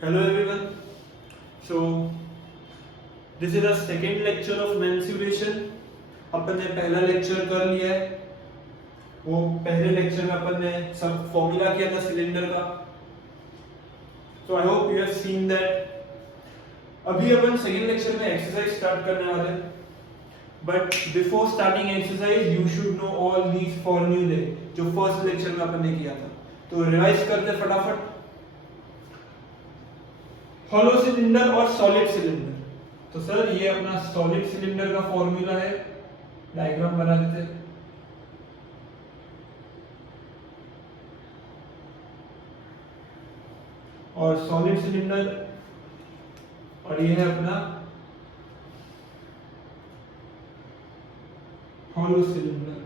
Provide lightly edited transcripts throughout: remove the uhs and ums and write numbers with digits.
Hello everyone. So this is the second lecture of mensuration. अपन ने पहला lecture कर लिया है. वो पहले लेक्चर में अपन ने सब फॉर्मूला किया था सिलेंडर का. So I hope you have seen that. अभी अपन सेकेंड लेक्चर में एक्सरसाइज स्टार्ट करने वाले हैं. But before starting exercise, you should know all these formulae जो फर्स्ट लेक्चर में अपन ने किया था. तो रिवाइज करते हैं फटाफट. हॉलो सिलेंडर और सॉलिड सिलेंडर. तो सर ये अपना सॉलिड सिलेंडर का फॉर्मूला है. डायग्राम बना देते हैं. और सॉलिड सिलेंडर और ये है अपना हॉलो सिलेंडर.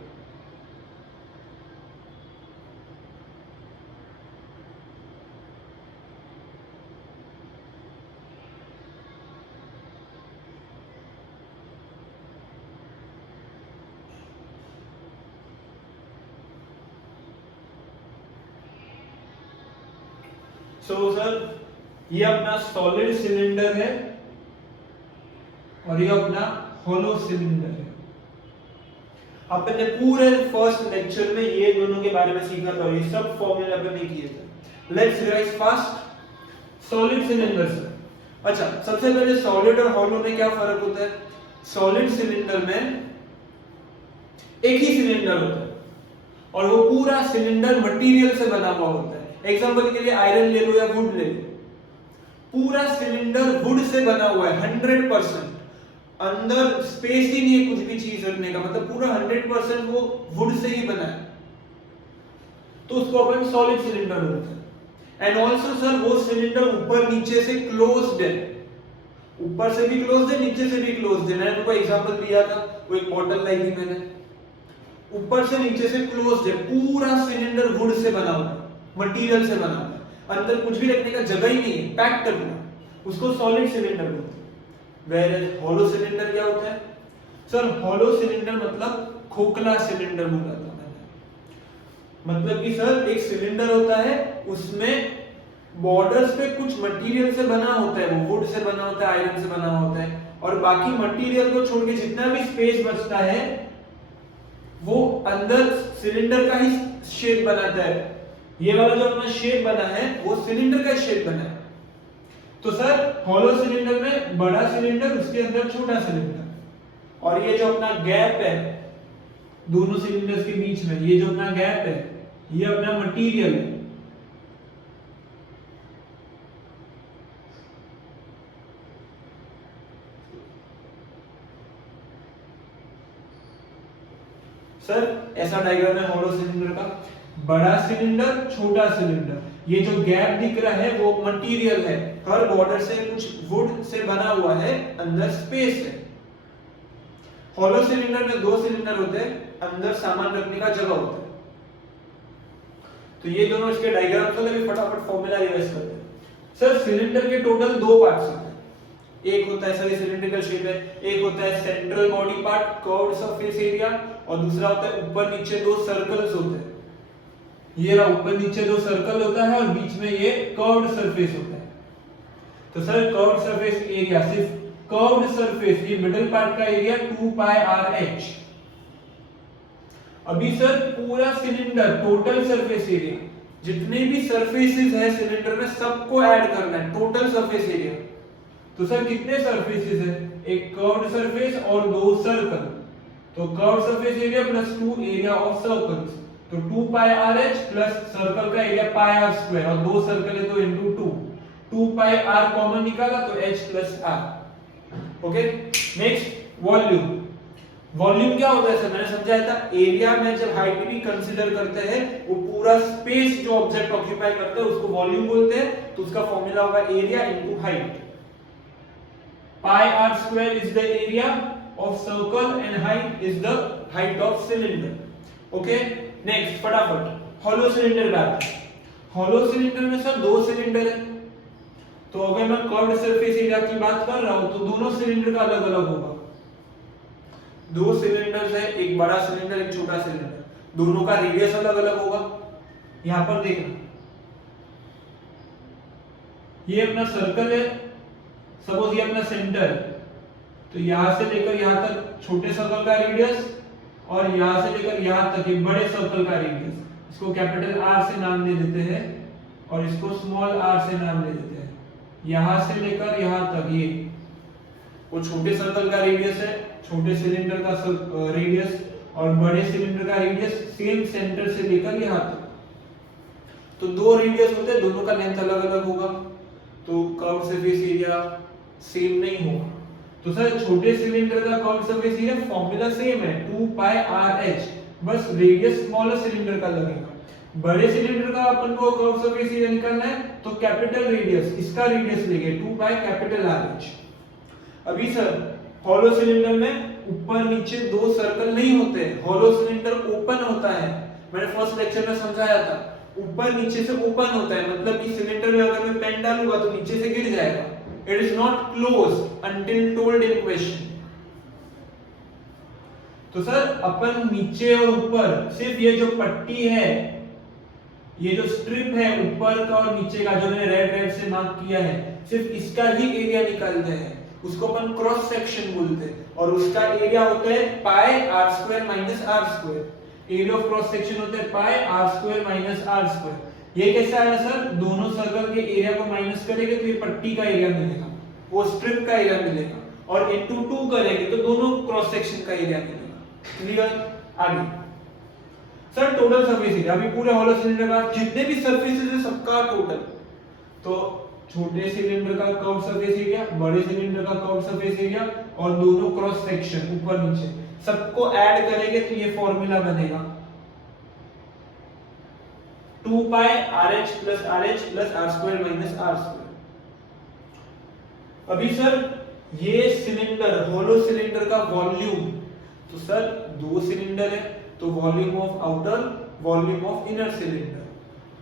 सो सर ये अपना सॉलिड सिलेंडर है और ये अपना हॉलो सिलेंडर है. अपन ने पूरे फर्स्ट लेक्चर में ये दोनों के बारे में सीखा था. ये सब फॉर्मूले अपन ने किए थे. Let's revise fast. Solid cylinder sir. अच्छा, सबसे पहले सॉलिड और हॉलो में क्या फर्क होता है. सॉलिड सिलेंडर में एक ही सिलेंडर होता है और वो पूरा सिलेंडर मटेरियल से बना हुआ होता है. एग्जांपल के लिए आयरन ले लो या वुड ले लो. पूरा सिलेंडर वुड से बना हुआ है 100%. अंदर स्पेस ही नहीं है कुछ भी चीज रखने का. मतलब पूरा 100% वो वुड से ही बना है. तो उसको अपन सॉलिड सिलेंडर बोलते हैं. एंड ऑल्सो सर वो सिलेंडर ऊपर नीचे से क्लोज्ड है. ऊपर से भी क्लोज्ड है, नीचे से भी क्लोज्ड है. मैंने तुमको एग्जांपल दिया था, वो एक बॉटल लाई थी मैंने. ऊपर से नीचे से क्लोज्ड है. पूरा सिलेंडर वुड से बना हुआ है, मटेरियल से बना है. अंदर कुछ भी रखने का जगह ही नहीं है, पैक्ड कर दिया. उसको सॉलिड सिलेंडर बोलते हैं. वेयर हॉलो सिलेंडर क्या होता है सर. हॉलो सिलेंडर मतलब खोखला सिलेंडर बोला था मैंने. मतलब कि सर एक सिलेंडर होता है, उसमें बॉर्डर्स पे कुछ मटेरियल से बना होता है. वो वुड से बना होता है, आयरन से बना होता है. और बाकी मटेरियल को छोड़ के जितना भी स्पेस बचता है वो अंदर सिलेंडर का ही शेप बनाता है. ये वाला जो अपना शेप बना है वो सिलेंडर का शेप बना है. तो सर हॉलो सिलेंडर में बड़ा सिलेंडर, उसके अंदर छोटा सिलेंडर. और ये जो अपना गैप है दोनों सिलेंडर्स के बीच में, ये जो अपना गैप है ये अपना मटेरियल है. सर ऐसा डायग्राम है हॉलो सिलेंडर का. बड़ा सिलेंडर, छोटा सिलेंडर. ये जो गैप दिख रहा है वो मटेरियल है. हर बॉर्डर से कुछ वुड से बना हुआ है, अंदर स्पेस है. हॉलो सिलेंडर में दो सिलेंडर होते हैं, अंदर सामान रखने का जगह होता है. तो ये दोनों इसके डायग्राम से भी फटाफट फॉर्मूला रिवाइज करते हैं. सर सिलेंडर के टोटल दो पार्ट्स होते हैं. एक होता है सर सिलिंड्रिकल शेप है. एक होता है central body part, curved surface area. और दूसरा होता है ऊपर नीचे दो सर्कल्स होते हैं. ये रहा ऊपर नीचे दो सर्कल होता है और बीच में ये कर्व्ड सरफेस होता है. तो सर कर्व्ड सरफेस एरिया, सिर्फ कर्व्ड सरफेस, ये मिडिल पार्ट का एरिया 2 पाई आर एच. अभी सर पूरा सिलेंडर टोटल सरफेस एरिया, जितने भी सरफेसेस है सिलेंडर में सबको ऐड करना है. Total surface area. तो सर कितने सरफेसेस है. एक कर्व्ड सरफेस और दो सर्कल. तो curved surface area plus 2 area of circles. तो 2 pi r H plus circle का एरिया पाई आर स्क्वायर. और दो सर्कल है तो इनटू 2 पाई आर कॉमन निकाला तो h plus R. Okay. Next volume. Volume क्या होता है सर. मैंने समझाया था एरिया में जब हाइट भी कंसीडर करते हैं, वो पूरा स्पेस जो ऑब्जेक्ट ऑक्यूपाई करता है उसको वॉल्यूम बोलते हैं. तो उसका फॉर्मूला होगा area into height. Pi are square is the area of circle and height is the height of cylinder. Okay. Next फटाफट हॉलो सिलेंडर बात. हॉलो सिलेंडर में सर दो सिलेंडर है. तो अगर मैं कर्व्ड सरफेस एरिया की बात कर रहा हूं तो दोनों सिलेंडर का अलग अलग होगा. दो सिलेंडर्स है, एक बड़ा सिलेंडर एक छोटा सिलेंडर. दोनों का रेडियस अलग अलग होगा. यहां पर देखना ये अपना सर्कल है, सपोज ये अपना सेंटर है, तो यहां से लेकर यहां तक छोटे सर्कल का रेडियस और यहां से लेकर यहां तक एक बड़े सर्कल का रेडियस, इसको कैपिटल आर से नाम दे देते हैं और इसको स्मॉल आर से नाम दे देते हैं। यहां से लेकर यहां तक ये वो छोटे सर्कल का रेडियस है, छोटे सिलेंडर का रेडियस और बड़े सिलेंडर का रेडियस सेम सेंटर से लेकर यहां तक। तो दो रेडियस होते हैं, दोनों का लेंथ अलग अलग होगा, तो कर्व सरफेस एरिया सेम नहीं होगा। तो सर छोटे सिलेंडर का curve surface area formula same है 2 पाई आर एच, बस रेडियस स्मॉलर सिलेंडर का लगेगा। बड़े सिलेंडर का अपन को कर्व सरफेस एरिया निकालना है तो कैपिटल रेडियस, इसका रेडियस लेंगे 2 पाई कैपिटल आर एच। अभी सर हॉलो सिलेंडर में ऊपर नीचे दो सर्कल नहीं होते, हॉलो सिलेंडर ओपन होता है, मैंने फर्स्ट लेक्चर में समझाया था, ऊपर नीचे से ओपन होता है, मतलब कि सिलेंडर में अगर मैं पेन डालूंगा तो नीचे से गिर जाएगा। It is not closed until told in question. तो सर अपन नीचे और ऊपर सिर्फ ये जो पट्टी है, ये जो स्ट्रिप है ऊपर का और नीचे का जो मैंने रेड से मार्क किया है, सिर्फ इसका ही एरिया निकालते हैं, उसको अपन क्रॉस सेक्शन बोलते हैं और उसका एरिया होता है pi are square minus r square. Area of cross section होता है pi are square minus r square. ये कैसे आया सर? दोनों सर्कल के एरिया को माइनस करेंगे तो ये पट्टी का एरिया मिलेगा, वो स्ट्रिप का एरिया मिलेगा, और इनटू 2 करेंगे तो दोनों क्रॉस सेक्शन का एरिया मिलेगा। क्लियर? आगे सर टोटल सरफेस एरिया, अभी पूरे हॉलो सिलेंडर का जितने भी सरफेसेस है सबका टोटल, तो छोटे सिलेंडर का कर्व सरफेस एरिया, बड़े सिलेंडर का कर्व सरफेस एरिया और दोनों क्रॉस सेक्शन ऊपर नीचे सबको ऐड करेंगे तो ये फॉर्मूला बनेगा 2 pi RH plus RH plus R square minus R square. अभी सर ये सिलेंडर हॉलो सिलेंडर का वॉल्यूम, तो सर दो सिलेंडर है तो volume of outer, volume of inner cylinder.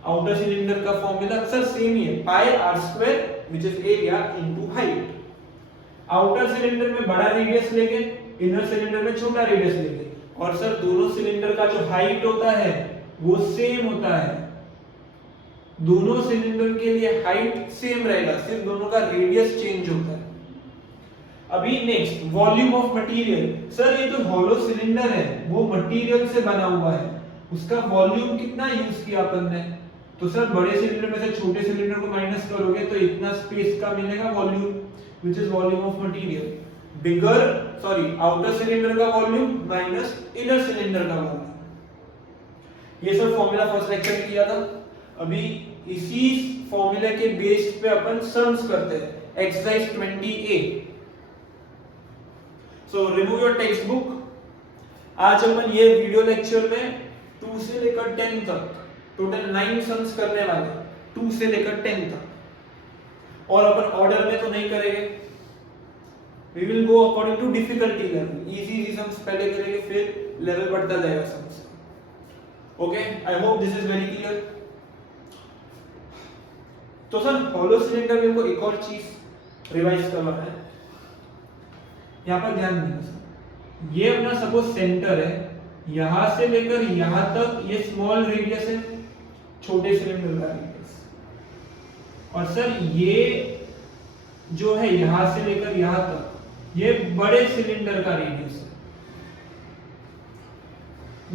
Outer cylinder का फॉर्मूला सर सेम ही है pi are square which is area into height. Outer cylinder में बड़ा रेडियस लेंगे, इनर सिलेंडर में छोटा रेडियस लेंगे, और सर दोनों सिलेंडर का जो हाइट होता है वो सेम होता है, दोनों सिलेंडर के लिए हाइट सेम रहेगा, सिर्फ दोनों का रेडियस चेंज होता है। अभी next volume of material, sir ये जो हॉलो सिलेंडर है वो मटेरियल से बना हुआ है, उसका वॉल्यूम कितना यूज किया अपन ने, तो सर बड़े सिलेंडर में से छोटे सिलेंडर को माइनस करोगे तो इतना स्पेस का मिलेगा volume which is volume of material. Bigger sorry outer cylinder का वॉल्यूम माइनस इनर सिलेंडर का वॉल्यूम। ये सब फॉर्मूला फर्स्ट लेक्चर में किया था। अभी इसी फॉर्मूला के बेस पे अपन सम्स करते हैं। Exercise 20A। So remove your text book. आज अपन ये वीडियो लेक्चर में 2 से लेकर 10 तक टोटल 9 सम्स करने वाले, 2 से लेकर 10 तक, और अपन ऑर्डर में तो नहीं करेंगे, we will go according to difficulty level, easy sums पहले करेंगे फिर लेवल बढ़ता जाएगा sums. Okay, I hope this is very clear. तो सर हॉलो सिलेंडर में को एक और चीज रिवाइज करना है, यहां पर ध्यान देना सर, ये अपना सपोज सेंटर है, यहां से लेकर यहां तक ये स्मॉल रेडियस है, छोटे सिलेंडर का रेडियस, और सर ये जो है यहां से लेकर यहां तक ये बड़े सिलेंडर का रेडियस है।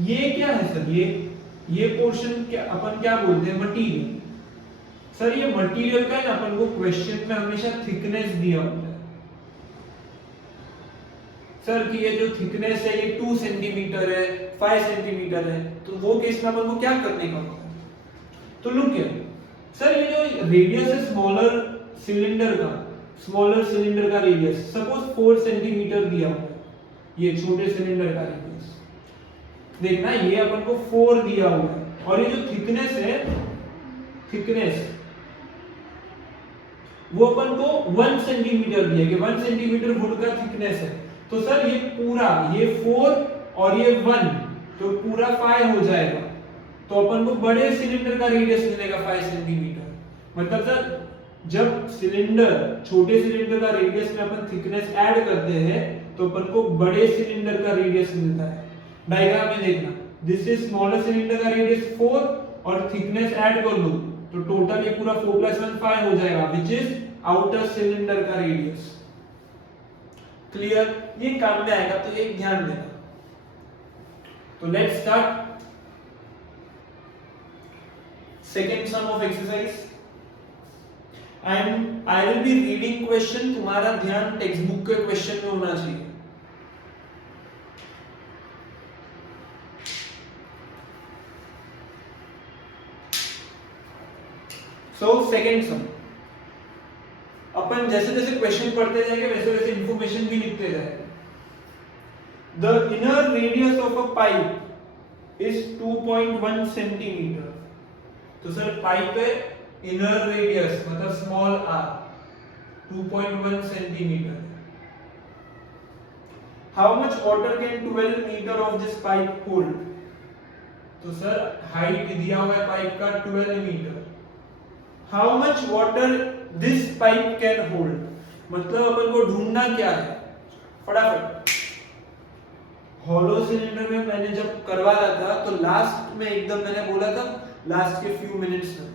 ये क्या है सर? ये पोर्शन क्या अपन क्या बोलते हैं? मटेरियल। सर ये मटेरियल का है, अपन को क्वेश्चन में हमेशा थिकनेस दिया होता है सर कि ये जो थिकनेस है ये 2 सेंटीमीटर है, 5 सेंटीमीटर है, तो वो केस में अपन को क्या करने का होता है? तो लुक हियर सर, ये जो रेडियस है स्मॉलर सिलेंडर का रेडियस सपोज 4 सेंटीमीटर दिया हुआ है, ये छोटे सिलेंडर का रेडियस देखना, ये अपन को 4 दिया हुआ है, और ये जो थिकनेस है, थिकनेस वो अपन को 1 सेंटीमीटर दिया गया, 1 सेंटीमीटर वुड का थिकनेस है। तो सर ये पूरा ये 4 और ये 1 तो पूरा 5 हो जाएगा, तो अपन को बड़े सिलेंडर का रेडियस मिलेगा 5 सेंटीमीटर। मतलब सर जब सिलेंडर छोटे सिलेंडर का रेडियस में अपन थिकनेस ऐड करते हैं तो अपन को बड़े सिलेंडर का रेडियस मिलता है। डायग्राम में देखना, दिस इज स्मॉलर सिलेंडर का रेडियस 4 और थिकनेस ऐड कर लो तो टोटल ये पूरा 4 + 1 5 हो जाएगा, विच इज आउटर सिलेंडर का रेडियस। क्लियर? ये काम में आएगा तो ये ध्यान देना। तो let's start second sum of exercise and I will be reading question. तुम्हारा ध्यान टेक्स्ट बुक के क्वेश्चन में होना चाहिए। सो सेकेंड सम, अपन जैसे जैसे क्वेश्चन पढ़ते जाएंगे वैसे वैसे इंफॉर्मेशन भी लिखते जाएंगे। The inner radius of a pipe is 2.1 centimetre. तो सर पाइप है, इनर रेडियस मतलब small R 2.1 centimetre. How much water can 12 metre of this pipe hold? तो सर हाइट दिया हुआ है पाइप का 12 metre. How much water this pipe can hold? मतलब अपन को ढूंढना क्या है, फटाफट। हॉलो सिलेंडर में मैंने जब करवा रहा था तो लास्ट में एकदम मैंने बोला था, लास्ट के फ्यू मिनट्स में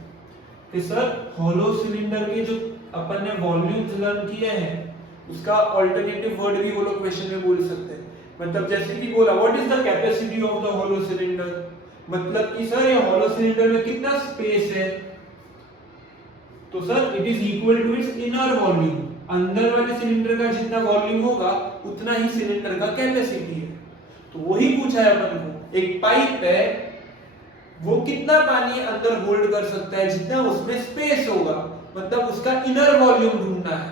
कि सर हॉलो सिलेंडर के जो अपन ने वॉल्यूम्स लर्न किए हैं उसका अल्टरनेटिव वर्ड भी वो लोग क्वेश्चन में बोल सकते हैं। मतलब जैसे कि बोला what is the capacity of the hollow cylinder, मतलब कि सर ये हॉलो सिलेंडर में कितना स्पेस है? तो sir it is equal to its inner volume. अंदर वाले सिलेंडर का जितना वॉल्यूम होगा उतना ही सिलेंडर का कैपेसिटी है। तो वही पूछा है अपन को, एक पाइप है वो कितना पानी अंदर होल्ड कर सकता है जितना उसमें स्पेस होगा, मतलब उसका इनर वॉल्यूम ढूंढना है।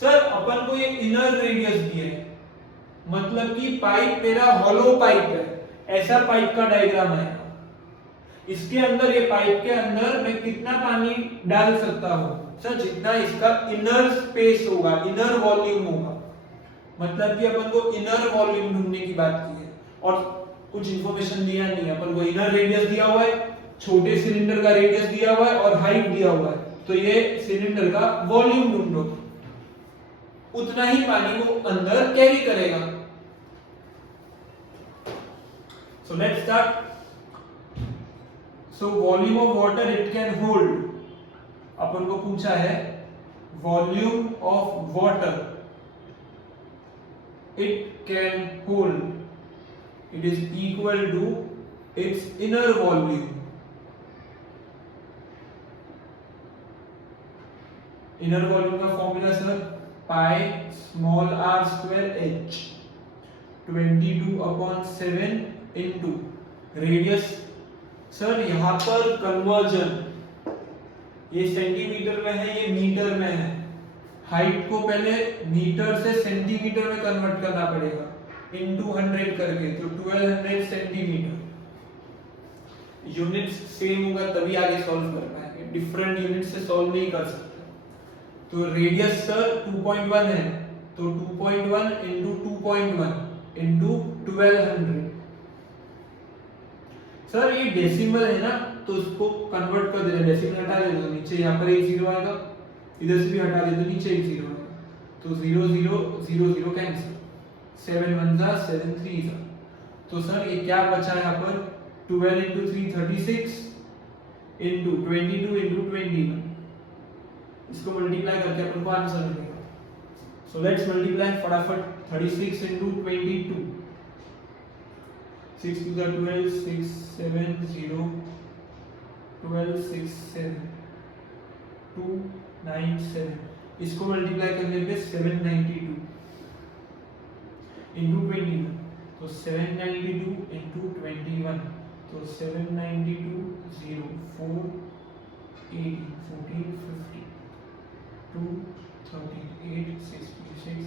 सर अपन को ये इनर रेडियस दिए है, मतलब कि पाइप मेरा हॉलो पाइप है, ऐसा पाइप का डायग्राम है। इसके अंदर, ये पाइप के अंदर मैं कितना पानी डाल सकता हूं? सर जितना इसका इनर स्पेस होगा, इनर वॉल्यूम होगा। मतलब कि अपन को इनर वॉल्यूम ढूंढने की बात की है और कुछ इंफॉर्मेशन दिया नहीं है। अपन को इनर रेडियस दिया हुआ है, छोटे सिलेंडर का रेडियस दिया हुआ है और हाइट दिया हुआ है। तो ये सिलेंडर का वॉल्यूम ढूंढो, उतना ही पानी वो अंदर कैरी करेगा। So let's start. So volume of water it can hold, अपन को पूछा है volume of water it can hold, it is equal to its inner volume. Inner volume का formula sir pi small r square h 22/7 into radius. Sir यहाँ पर conversion, ये centimetre में है, ये मीटर में है। हाइट को पहले मीटर से सेंटीमीटर में कन्वर्ट करना पड़ेगा इनटू 100 करके, तो 1200 सेंटीमीटर। यूनिट्स सेम होगा तभी आगे सॉल्व कर पाएंगे, डिफरेंट यूनिट से सॉल्व नहीं कर सकते। तो रेडियस सर 2.1 है, तो 2.1 इनटू 2.1 इनटू 1200। सर ये डेसिमल है ना, तो उसको कन्वर्ट कर देना, डेसिमल हटा दे दो, नीचे यहाँ पर एक जीरो आएगा, इधर से भी हटा दे दो, नीचे एक जीरो आएगा, तो 0 0 0 0 कैंसिल, 7 1 जा 7 3 जा। तो सर ये क्या बचा यहाँ पर 12 into 3 36 into 22 into 21, इसको मल्टीप्लाई करके अपन को आंसर मिलेगा। सो लेट्स मल्टीप्लाई फटाफट, 36 into 22, 6 to the 12, 6 7 0 12 6 7 2 9 7, इसको मल्टीप्लाई करने पे 792 into 21, तो 792 into 21, तो 792 0 4 18 14 15 2 13 8 66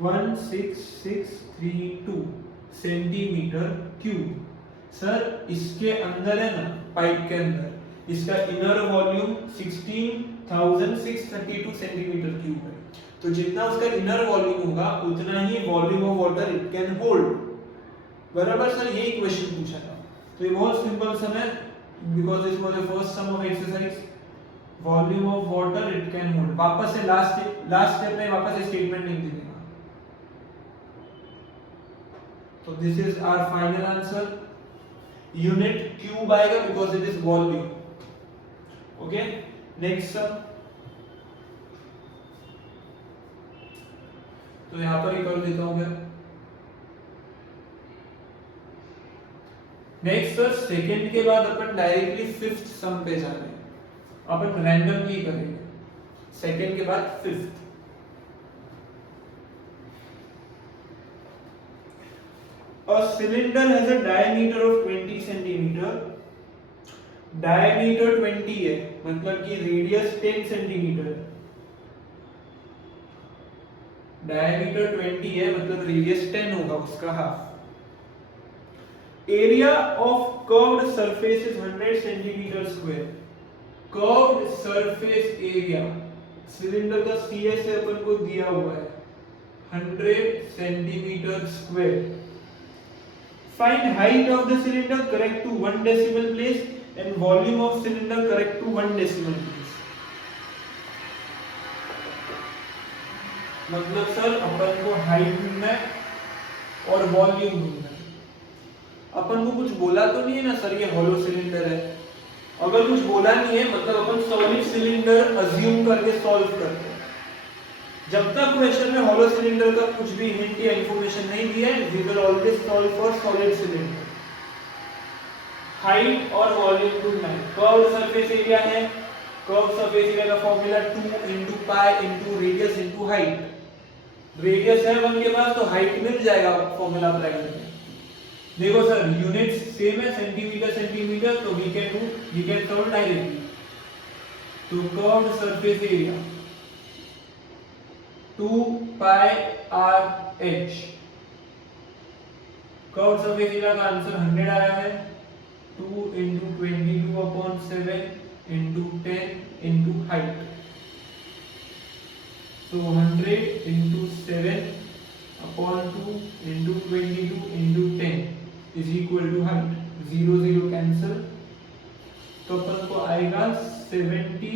1 1632 सेंटीमीटर क्यूब। सर इसके अंदर है ना, पाइप के अंदर इसका इनर वॉल्यूम 16,632 सेंटीमीटर क्यूब है। तो जितना उसका इनर वॉल्यूम होगा उतना ही volume of water it can hold. बराबर सर, यही क्वेश्चन पूछा था। तो ये बहुत सिंपल सम है, because this was the first sum of exercise. Volume of water it can hold, वापस से लास्ट स्टेप में वापस से स्टेटमेंट नहीं देगा। So this is our final answer. Unit cube आएगा because it is volume. Okay, next sum, तो यहां पर ही कर देता हूं मैं। नेक्स्ट सर, सेकंड के बाद अपन डायरेक्टली फिफ्थ सम पे जा रहे हैं, अपन रैंडमली करेंगे सेकंड के बाद fifth. A cylinder has a diameter of 20 centimeter, diameter 20 है मतलब कि रेडियस 10 सेंटीमीटर, diameter 20 है मतलब रेडियस 10 होगा उसका half. Area of curved surface is 100 centimetre square. Curved surface area cylinder का सीएस से अपन को दिया हुआ है 100 centimetre square. Find height of the cylinder correct to 1 decimal place and volume of cylinder correct to 1 decimal place। मतलब sir अपन को height ढूंढना है और वॉल्यूम ढूंढना है। अपन को कुछ बोला तो नहीं है ना सर ये हॉलो सिलेंडर है, अगर कुछ बोला नहीं है मतलब अपन सॉलिड सिलेंडर अज्यूम करके सॉल्व करते हैं। जब तक क्वेश्चन में हॉलो सिलेंडर का कुछ भी हिंट या इंफॉर्मेशन नहीं दिया है, we will always solve for solid cylinder. Height और वॉल्यूम ढूंढना है। कर्व्ड सरफेस एरिया है, कर्व्ड सरफेस एरिया का formula 2 into pi into radius into height. Radius है 1 के पास तो हाइट मिल जाएगा फॉर्मूला अप्लाई करके। देखो सर यूनिट्स सेम है सेंटीमीटर सेंटीमीटर, तो वी कैन सॉल्व डायरेक्टली। तो curved surface area 2 pi r h, curved surface area का आंसर 100 आया है। 2 into 22/7 into 10 into height, so 100 into 7/2 into 22 into 10 is equal to height। 0 0 cancel, तो अपन को आएगा 70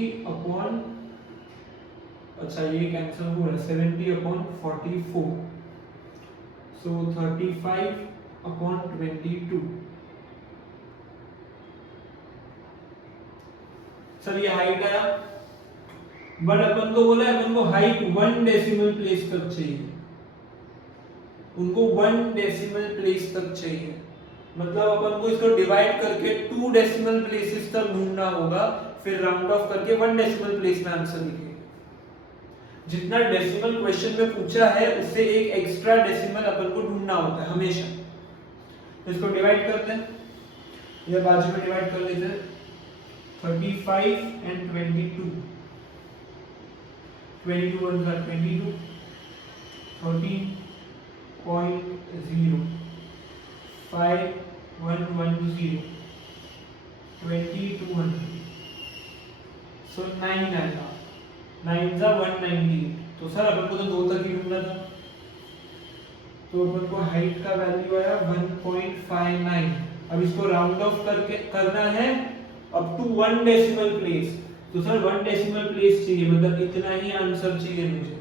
अच्छा ये कैंसिल हो रहा है 70/44, so 35/22। सर ये हाइट आया, बट अपन को बोला है अपन को हाइट 1 डेसिमल प्लेस तक चाहिए, उनको 1 डेसिमल प्लेस तक चाहिए। मतलब अपन को इसको डिवाइड करके 2 डेसिमल प्लेसेस तक ढूंढना होगा, फिर राउंड ऑफ करके 1 डेसिमल प्लेस में आंसर लिखेंगे। जितना डेसिमल क्वेश्चन में पूछा है उससे एक एक्स्ट्रा डेसिमल अपन को ढूंढना होता है हमेशा। इसको डिवाइड करते हैं, ये बाजू में डिवाइड कर लेते हैं 35 and 22, 22 1 + 22, 13.0, 5 1 1 0, 2200, so 9 आएगा, 9 × 198। तो सर अपन को तो 2 तक ही ढूंढना था, तो अपन को हाइट का वैल्यू आया 1.59। अब इसको राउंड ऑफ करके करना है अप टू 1 डेसिमल प्लेस, तो सर 1 डेसिमल प्लेस चाहिए, मतलब इतना ही आंसर चाहिए मुझे।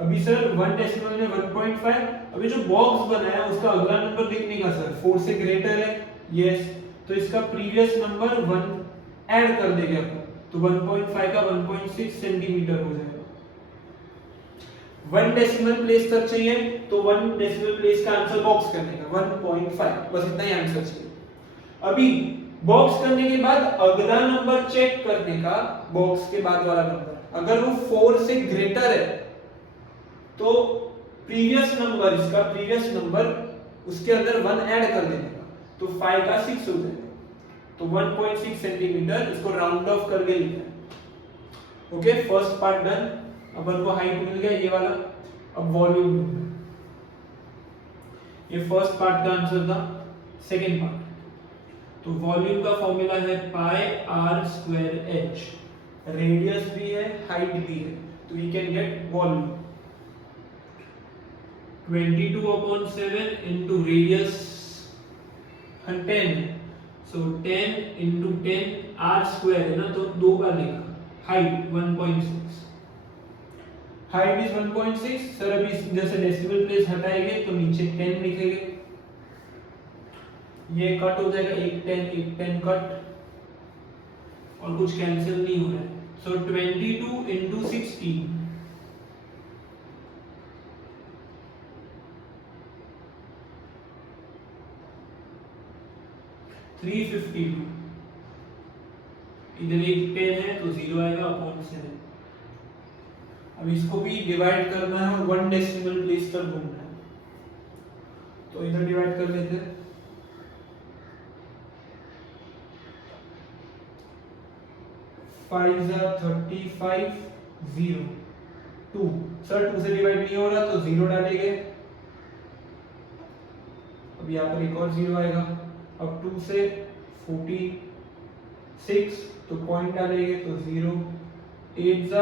अभी सर 1 डेसिमल में 1.5, अभी जो बॉक्स बनाया है उसका अगला नंबर देखने का सर 4 से ग्रेटर है, यस, तो इसका प्रीवियस नंबर 1 ऐड कर देंगे अपन, तो 1.5 का 1.6 सेंटीमीटर हो जाएगा। 1 डेसिमल प्लेस तक चाहिए, तो 1 डेसिमल प्लेस का आंसर बॉक्स करने का 1.5, बस इतना ही आंसर चाहिए। अभी बॉक्स करने के बाद अगला नंबर चेक करने का, बॉक्स के बाद वाला नंबर अगर वो 4 से ग्रेटर है तो प्रीवियस नंबर, इसका प्रीवियस नंबर उसके अंदर 1 ऐड कर देने का, तो 5 का 6 हो जाएगा, तो 1.6 सेंटीमीटर, इसको राउंड ऑफ करके लिखना है। Okay, first part done. अपन को हाइट मिल गया ये वाला, अब वॉल्यूम, ये फर्स्ट पार्ट का आंसर था। सेकंड पार्ट, तो वॉल्यूम का फॉर्मूला है pi are square H, radius भी है हाइट भी है, तो we can get volume 22/7 into radius 10, so 10 into 10 r square है ना, तो 2 बार लिखा। Height 1.6, height is 1.6। सर अभी जैसे डेसिमल प्लेस हटाएंगे तो नीचे 10 लिखेंगे, ये कट हो जाएगा, एक 10 कट, और कुछ कैंसिल नहीं हो रहा है। सो 22 into 16, 352। इधर एक 10 है तो 0 आएगा अपॉन 7। अब इसको भी डिवाइड करना है और 1 डेसिमल प्लेस तक घूमना है, तो इधर डिवाइड कर लेते हैं। 5 35, 0, 2। सर 2 से डिवाइड नहीं हो रहा तो 0 डालेंगे, अब यहाँ पर एक और 0 आएगा। अब 2 से 46 तो पॉइंट डालेंगे तो 0, 8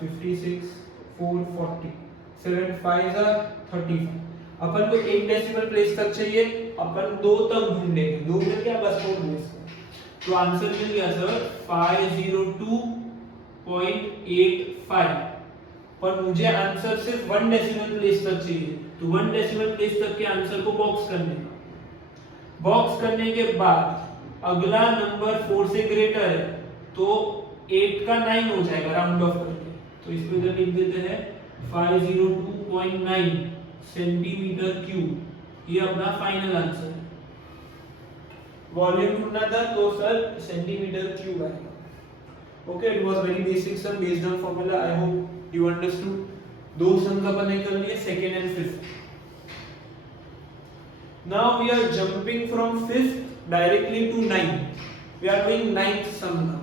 56, 4 40, 7 5 35। अपन को एक डेसिमल प्लेस तक चाहिए, अपन 2 तक ढूंढेंगे, 2 में क्या बस छोड़ दें इसको, तो आंसर मिल गया सर 502.85। पर मुझे आंसर सिर्फ 1 डेसिमल प्लेस तक चाहिए, तो 1 डेसिमल प्लेस तक के आंसर को बॉक्स करने का। बॉक्स करने के बाद अगला नंबर 4 से ग्रेटर है तो 8 का 9 हो जाएगा राउंड ऑफ करके, तो इस पे इधर लिख देते हैं 502.9 सेंटीमीटर क्यूब। ये अपना फाइनल आंसर है। वॉल्यूम ढूंढना था तो सर सेंटीमीटर क्यूब आएगा। Okay, it was very basic sum based on formula. I hope you understood. दो सम अपन ने कर लिए, second and fifth. Now we are jumping from 5th directly to 9th. We are doing 9th sum now.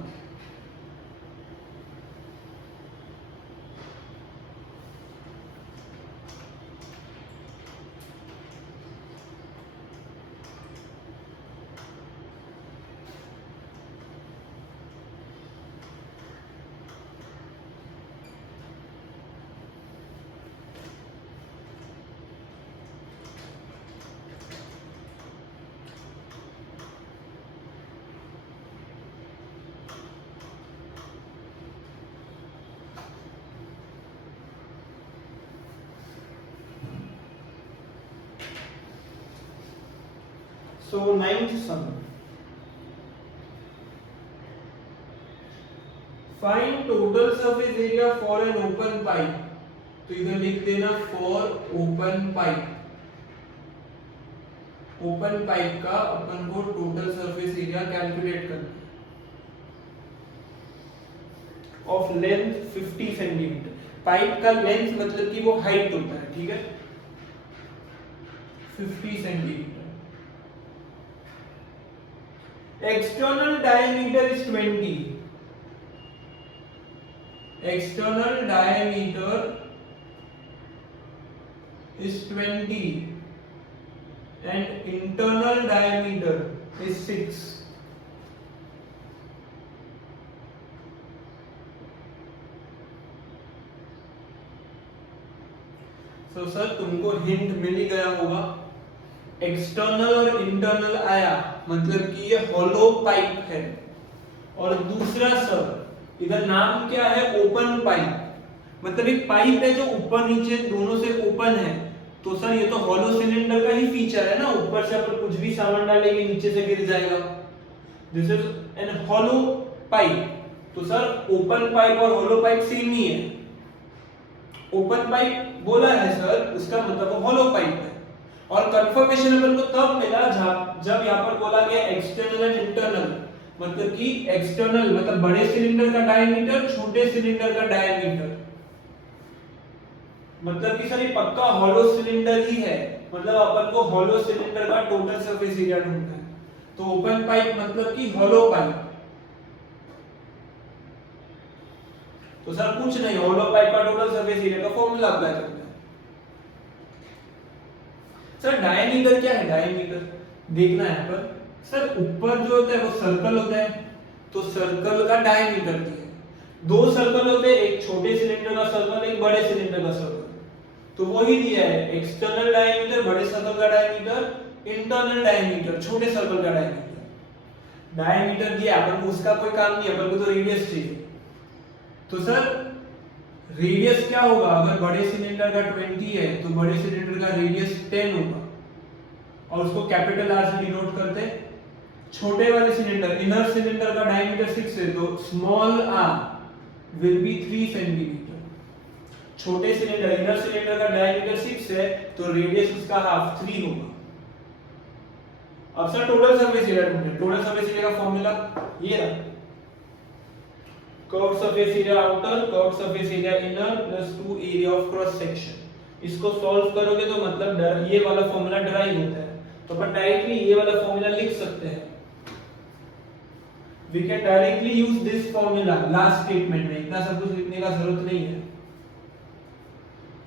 So 9th sum. Find total surface area for an open pipe. तो इधर लिख देना for open pipe. Open pipe का अपन को total surface area calculate करना of length 50 centimetre. Pipe का length मतलब कि वो हाइट होता है, ठीक है, 50 centimetre. External diameter is 20। External diameter is 20 and internal diameter is 6. So sir तुमको हिंट मिल ही गया होगा। एक्सटर्नल और इंटरनल आया मतलब कि ये हॉलो पाइप है, और दूसरा सर इधर नाम क्या है, ओपन पाइप। मतलब एक पाइप है जो ऊपर नीचे दोनों से ओपन है, तो सर ये तो हॉलो सिलेंडर का ही फीचर है ना, ऊपर से अपन कुछ भी सामान डालेंगे नीचे से गिर जाएगा। This is an hollow pipe. तो सर ओपन पाइप और हॉलो पाइप सेम ही है। ओपन पाइप बोला है सर, उसका मतलब वो हॉलो पाइप है। और कंफर्मेशन अपन को तब मिला जब यहाँ पर बोला गया एक्सटर्नल एंड इंटरनल। मतलब कि एक्सटर्नल मतलब बड़े सिलेंडर का डायमीटर, छोटे सिलेंडर का डायमीटर। मतलब कि सर ये पक्का हॉलो सिलेंडर ही है, मतलब अपन को हॉलो सिलेंडर का टोटल सरफेस एरिया ढूंढना है। तो ओपन पाइप मतलब कि हॉलो पाइप। तो सर कुछ नहीं, हॉलो पाइप का टोटल सरफेस एरिया का फॉर्मूला अप्लाई करना है। सर डायमीटर क्या है, डायमीटर देखना है पर सर ऊपर जो होता है वो सर्कल होता है, तो सर्कल का डायमीटर दिया है। दो सर्कल होते हैं, एक छोटे सिलेंडर का सर्कल, एक बड़े सिलेंडर का सर्कल, तो वही दिया है एक्सटर्नल डायमीटर बड़े सर्कल का डायमीटर, इंटरनल डायमीटर छोटे सर्कल का डायमीटर। डायमीटर दिया, अपन को उसका कोई काम नहीं है, अपन को तो रेडियस चाहिए। तो सर रेडियस क्या होगा, अगर बड़े सिलेंडर का 20 है तो बड़े सिलेंडर का रेडियस 10 होगा, और उसको कैपिटल आर से डिनोट करते हैं। छोटे वाले सिलेंडर, इनर सिलेंडर का डायमीटर 6 है तो small R will be 3 centimetre. छोटे सिलेंडर, इनर सिलेंडर का डायमीटर 6 है तो रेडियस उसका हाफ 3 होगा। अब सर टोटल सरफेस एरिया ढूंढे। टोटल सरफेस एरिया का फॉर्मूला ये रहा, curve surface area outer, curve surface area inner plus 2 area of cross section. इसको सॉल्व करोगे तो मतलब ये वाला फॉर्मूला डराइव होता है, तो अपन डायरेक्टली ये वाला फॉर्मूला लिख सकते हैं। We can directly use this formula last statement में, इतना सब कुछ लिखने का जरूरत नहीं है।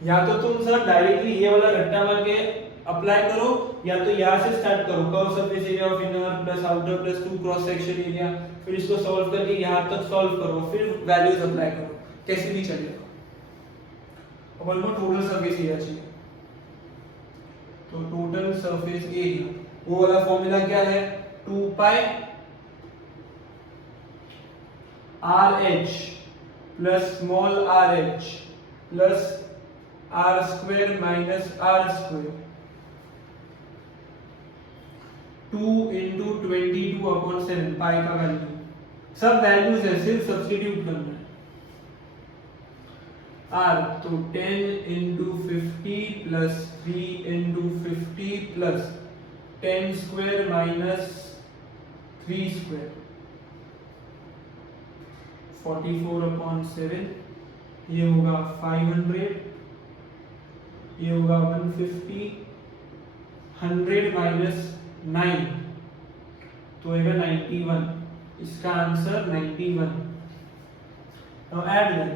या तो तुम सर डायरेक्टली ये वाला रट्टा मार के अप्लाई करो, या तो यहां से स्टार्ट करो, curve surface area of inner plus outer plus 2 cross section area, फिर इसको सॉल्व करके यहां तक सॉल्व करो, फिर वैल्यूज अप्लाई करो, कैसे भी चलेगा। अपन को टोटल सरफेस एरिया चाहिए, तो टोटल सरफेस एरिया वो वाला फॉर्मूला क्या है, 2 pi RH plus small rh plus r square minus r square 2 into 22/7 पाई का वैल्यू, सब वैल्यूज है, सिर्फ सब्स्टिट्यूट करना है। r तो 10 into 50 plus 3 into 50 plus 10 square minus 3 square 44/7, ये होगा 500, ये होगा 150, 100 माइनस 9 तो होगा 91, इसका answer 91। Now add that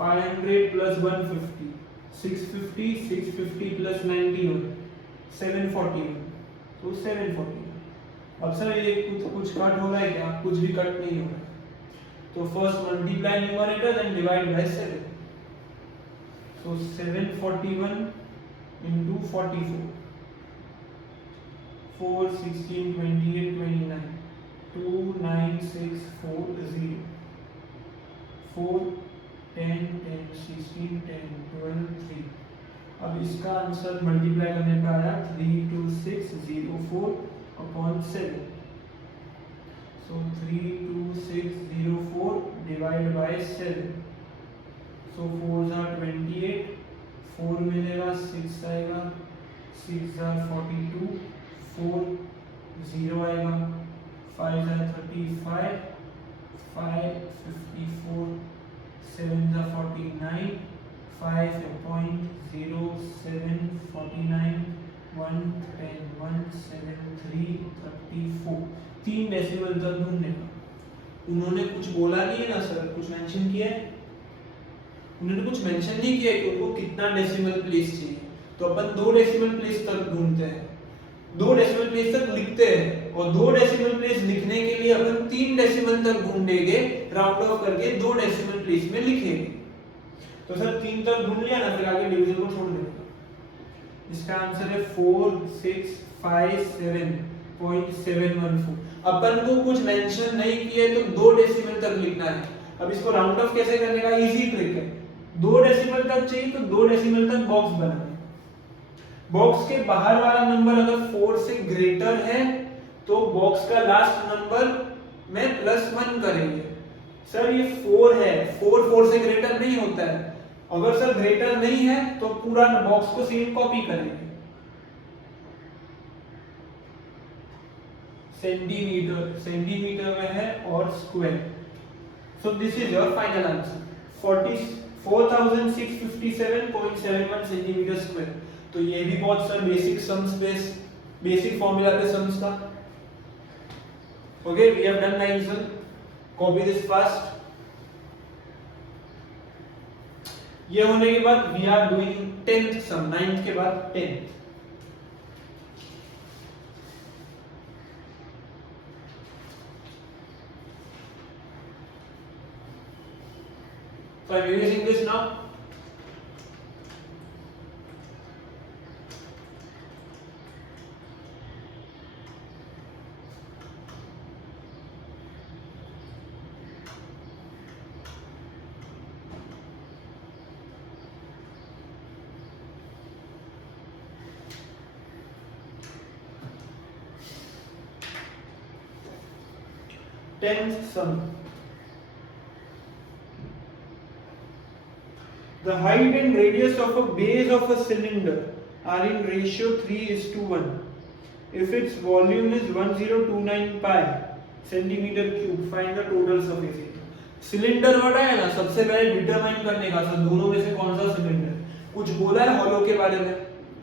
500 plus 150 650, 650 plus 91 741, तो 741। अब सर ये कुछ कट हो रहा है क्या, कुछ भी कट नहीं हो रहा है, तो first multiply numerator and divide by 7, so 741 into 44 4 16 28 29 29640 4 10 10 16 10 12 3। अब इसका आंसर मल्टीप्लाई करने पे आया 32604/7, so 32604 divided by 7, so 4s are 28, 4 मिलेगा, 6 आएगा, 6 are 42, 4 0 आएगा, 5 are 35, 5 54, 7 are 49, 5.0749 110 173 34। 3 डेसिमल तक ढूंढने का। उन्होंने कुछ बोला नहीं है ना सर, कुछ मेंशन किया है? उन्होंने कुछ मेंशन नहीं किया कि उनको कितना डेसिमल प्लेस चाहिए, तो अपन 2 डेसिमल प्लेस तक ढूंढते हैं, 2 डेसिमल प्लेस तक लिखते हैं, और 2 डेसिमल प्लेस लिखने के लिए अपन 3 डेसिमल तक ढूंढेंगे, राउंड ऑफ करके 2 डेसिमल प्लेस में लिखेंगे। तो सर 3 तक ढूंढ लिया ना, फिर आगे डिवीजन को छोड़ देंगे। इसका आंसर है 4657.714। अपन को कुछ मेंशन नहीं किया तो 2 डेसिमल तक लिखना है। अब इसको राउंड ऑफ कैसे करने का इजी ट्रिक है, 2 डेसिमल तक चाहिए तो 2 डेसिमल तक बॉक्स बनाना है। बॉक्स के बाहर वाला नंबर अगर 4 से ग्रेटर है तो बॉक्स का लास्ट नंबर में +1 करेंगे। सर ये 4 है, 4 से ग्रेटर नहीं होता है, अगर सर ग्रेटर नहीं है तो पूरा बॉक्स को सेम कॉपी करेंगे। सेंटीमीटर में है और square, so this is your final answer 4657.71 centimetre square. तो ये भी बहुत सर बेसिक फॉर्मूला पे सम्स था। Okay, we have done 9 sir, copy this fast. ये होने के बाद we are doing 10th some, 9th के बाद 10th। So I'm using this now. 10th sum. The height and radius of a base of a cylinder are in ratio 3:1 if its volume is 1029 pi centimeter cube. Find the total surface area. Cylinder word है ना, सबसे पहले determine करने का sir दोनों में से कौन सा सिलेंडर. कुछ बोला है हॉलो के बारे में,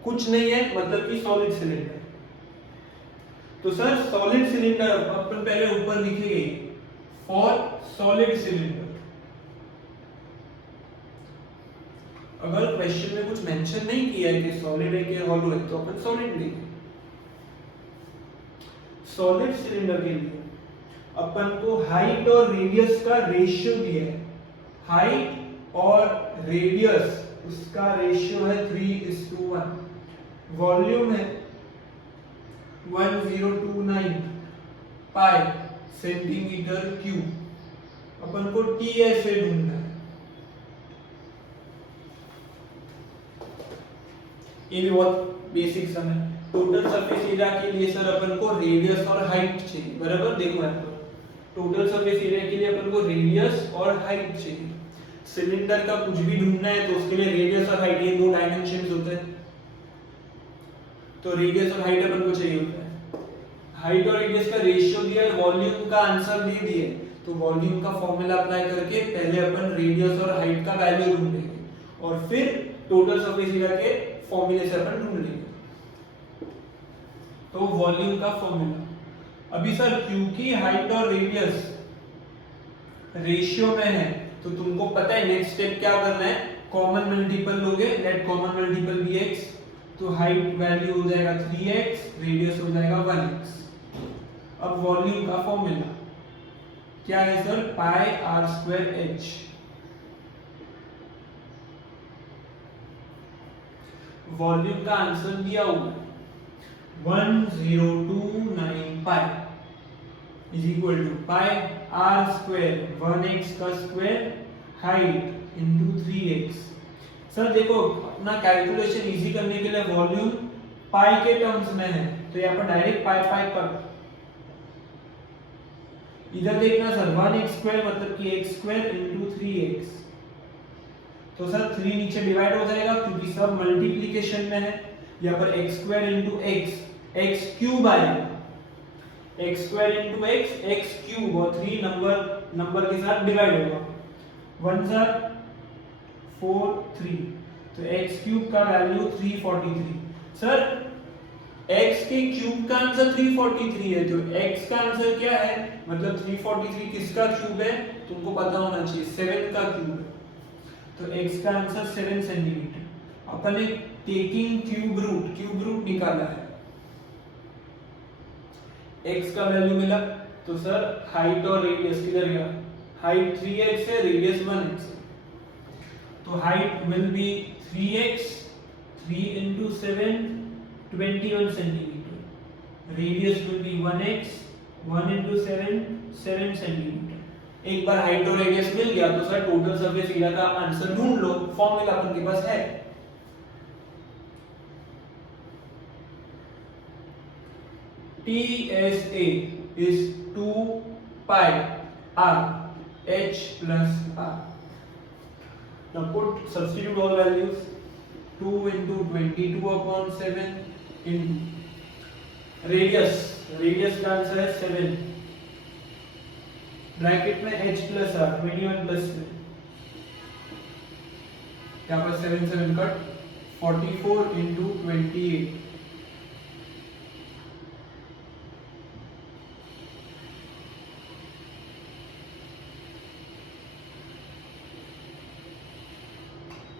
कुछ नहीं है, मतलब कि सॉलिड सिलेंडर. तो सर सॉलिड सिलेंडर अपन पहले ऊपर लिखेंगे फॉर सॉलिड सिलेंडर. अगर क्वेश्चन में कुछ मेंशन नहीं किया है कि सॉलिड है कि हॉलो है तो अपन सॉलिड लिखेंगे. सॉलिड सिलेंडर के लिए अपन को हाइट और रेडियस का रेशियो दिया है. हाइट और रेडियस उसका रेशियो है 3:1. वॉल्यूम है 1029 पाई सेंटीमीटर क्यूब. अपन को टीएसए ढूंढना है. ये भी बहुत बेसिक सम है. टोटल सरफेस एरिया के लिए सर अपन को रेडियस और हाइट चाहिए. बराबर देखो यहाँ पर टोटल सरफेस एरिया के लिए अपन को रेडियस और हाइट चाहिए. सिलेंडर का कुछ भी ढूंढना है तो उसके लिए रेडियस और हाइट ये दो डायमेंशंस होते हैं. तो रेडियस और हाइट अपन को चाहिए होता है. हाइट और रेडियस का रेशियो दिया है, वॉल्यूम का आंसर दे दिए, तो वॉल्यूम का फॉर्मूला अप्लाई करके पहले अपन रेडियस और हाइट का वैल्यू ढूंढेंगे और फिर टोटल सरफेस एरिया के फॉर्मूले से अपन ढूंढ लेंगे. तो वॉल्यूम का फॉर्मूला अभी सर क्योंकि हाइट और रेडियस रेशियो में है तो तुमको पता है नेक्स्ट स्टेप क्या करना है. कॉमन मल्टीपल लोगे, let common multiple be X. तो हाइट वैल्यू हो जाएगा 3x, रेडियस हो जाएगा 1x. अब वॉल्यूम का फॉर्मूला क्या है sir, pi are square H. Volume का आंसर दिया हुआ है 1029 pi is equal to pi are square 1x का square height into 3x. Sir देखो अपना कैलकुलेशन इजी करने के लिए वॉल्यूम पाई के टर्म्स में है तो यहाँ पर डायरेक्ट पाई पाई कर. इधर देखना सर 1x स्क्वायर मतलब कि x स्क्वायर इनटू 3x. तो सर 3 नीचे डिवाइड हो जाएगा क्योंकि सब मल्टीप्लिकेशन में है. यहाँ पर x square into x cube आएगा. x square into x cube और 3 नंबर के साथ डिवाइड होगा. 1 जार 4 3 तो x क्यूब का वैल्यू 343. सर x के क्यूब का आंसर 343 है तो x का आंसर क्या है, मतलब 343 किसका क्यूब है तुमको पता होना चाहिए, 7 का क्यूब है. तो x का आंसर 7 सेंटीमीटर. अपन ने टेकिंग क्यूब रूट निकाला है. x का वैल्यू मिला तो सर हाइट और रेडियस किधर गया, हाइट 3x है, रेडियस 1x है. तो height will be 3x, 3 into 7 21 centimetre. Radius will be 1x, 1 into 7 7 centimetre. एक बार हाइट और रेडियस मिल गया तो सर टोटल सरफेस एरिया का आंसर ढूंढ लो. फॉर्मूला अपन के पास है. TSA is 2 pi r h plus r. Now put substitute all values. 2 into 22 upon 7 into radius का answer है 7. ब्रैकेट में h plus r 21 plus 7. यहाँ पर 7 7 cut 44 into 28.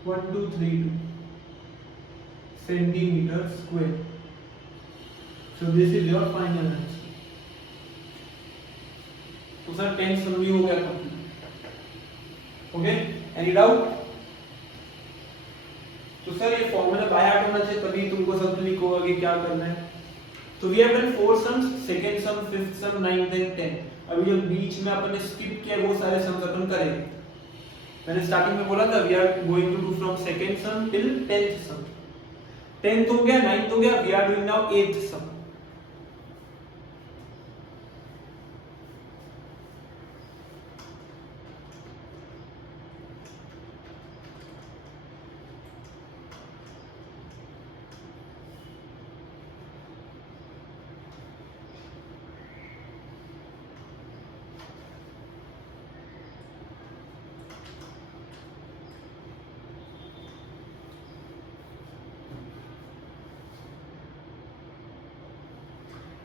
One two three two centimeter square. So this is your final answer. तो sir 10 सम भी हो गया complete. Okay, any doubt? तो सर ये फॉर्मूला बाय हार्ट होना चाहिए तभी तुमको सब क्लिक होगा कि क्या करना है. तो we have done 4 sums, second sum, fifth sum, 9th and 10th. अभी जो बीच में अपन ने स्किप किया वो सारे सम्स अपन करेंगे. मैंने स्टार्टिंग में बोला था we are going to do from second sum till 10th sum. 10th हो गया, 9th हो गया, we are doing now 8th sum.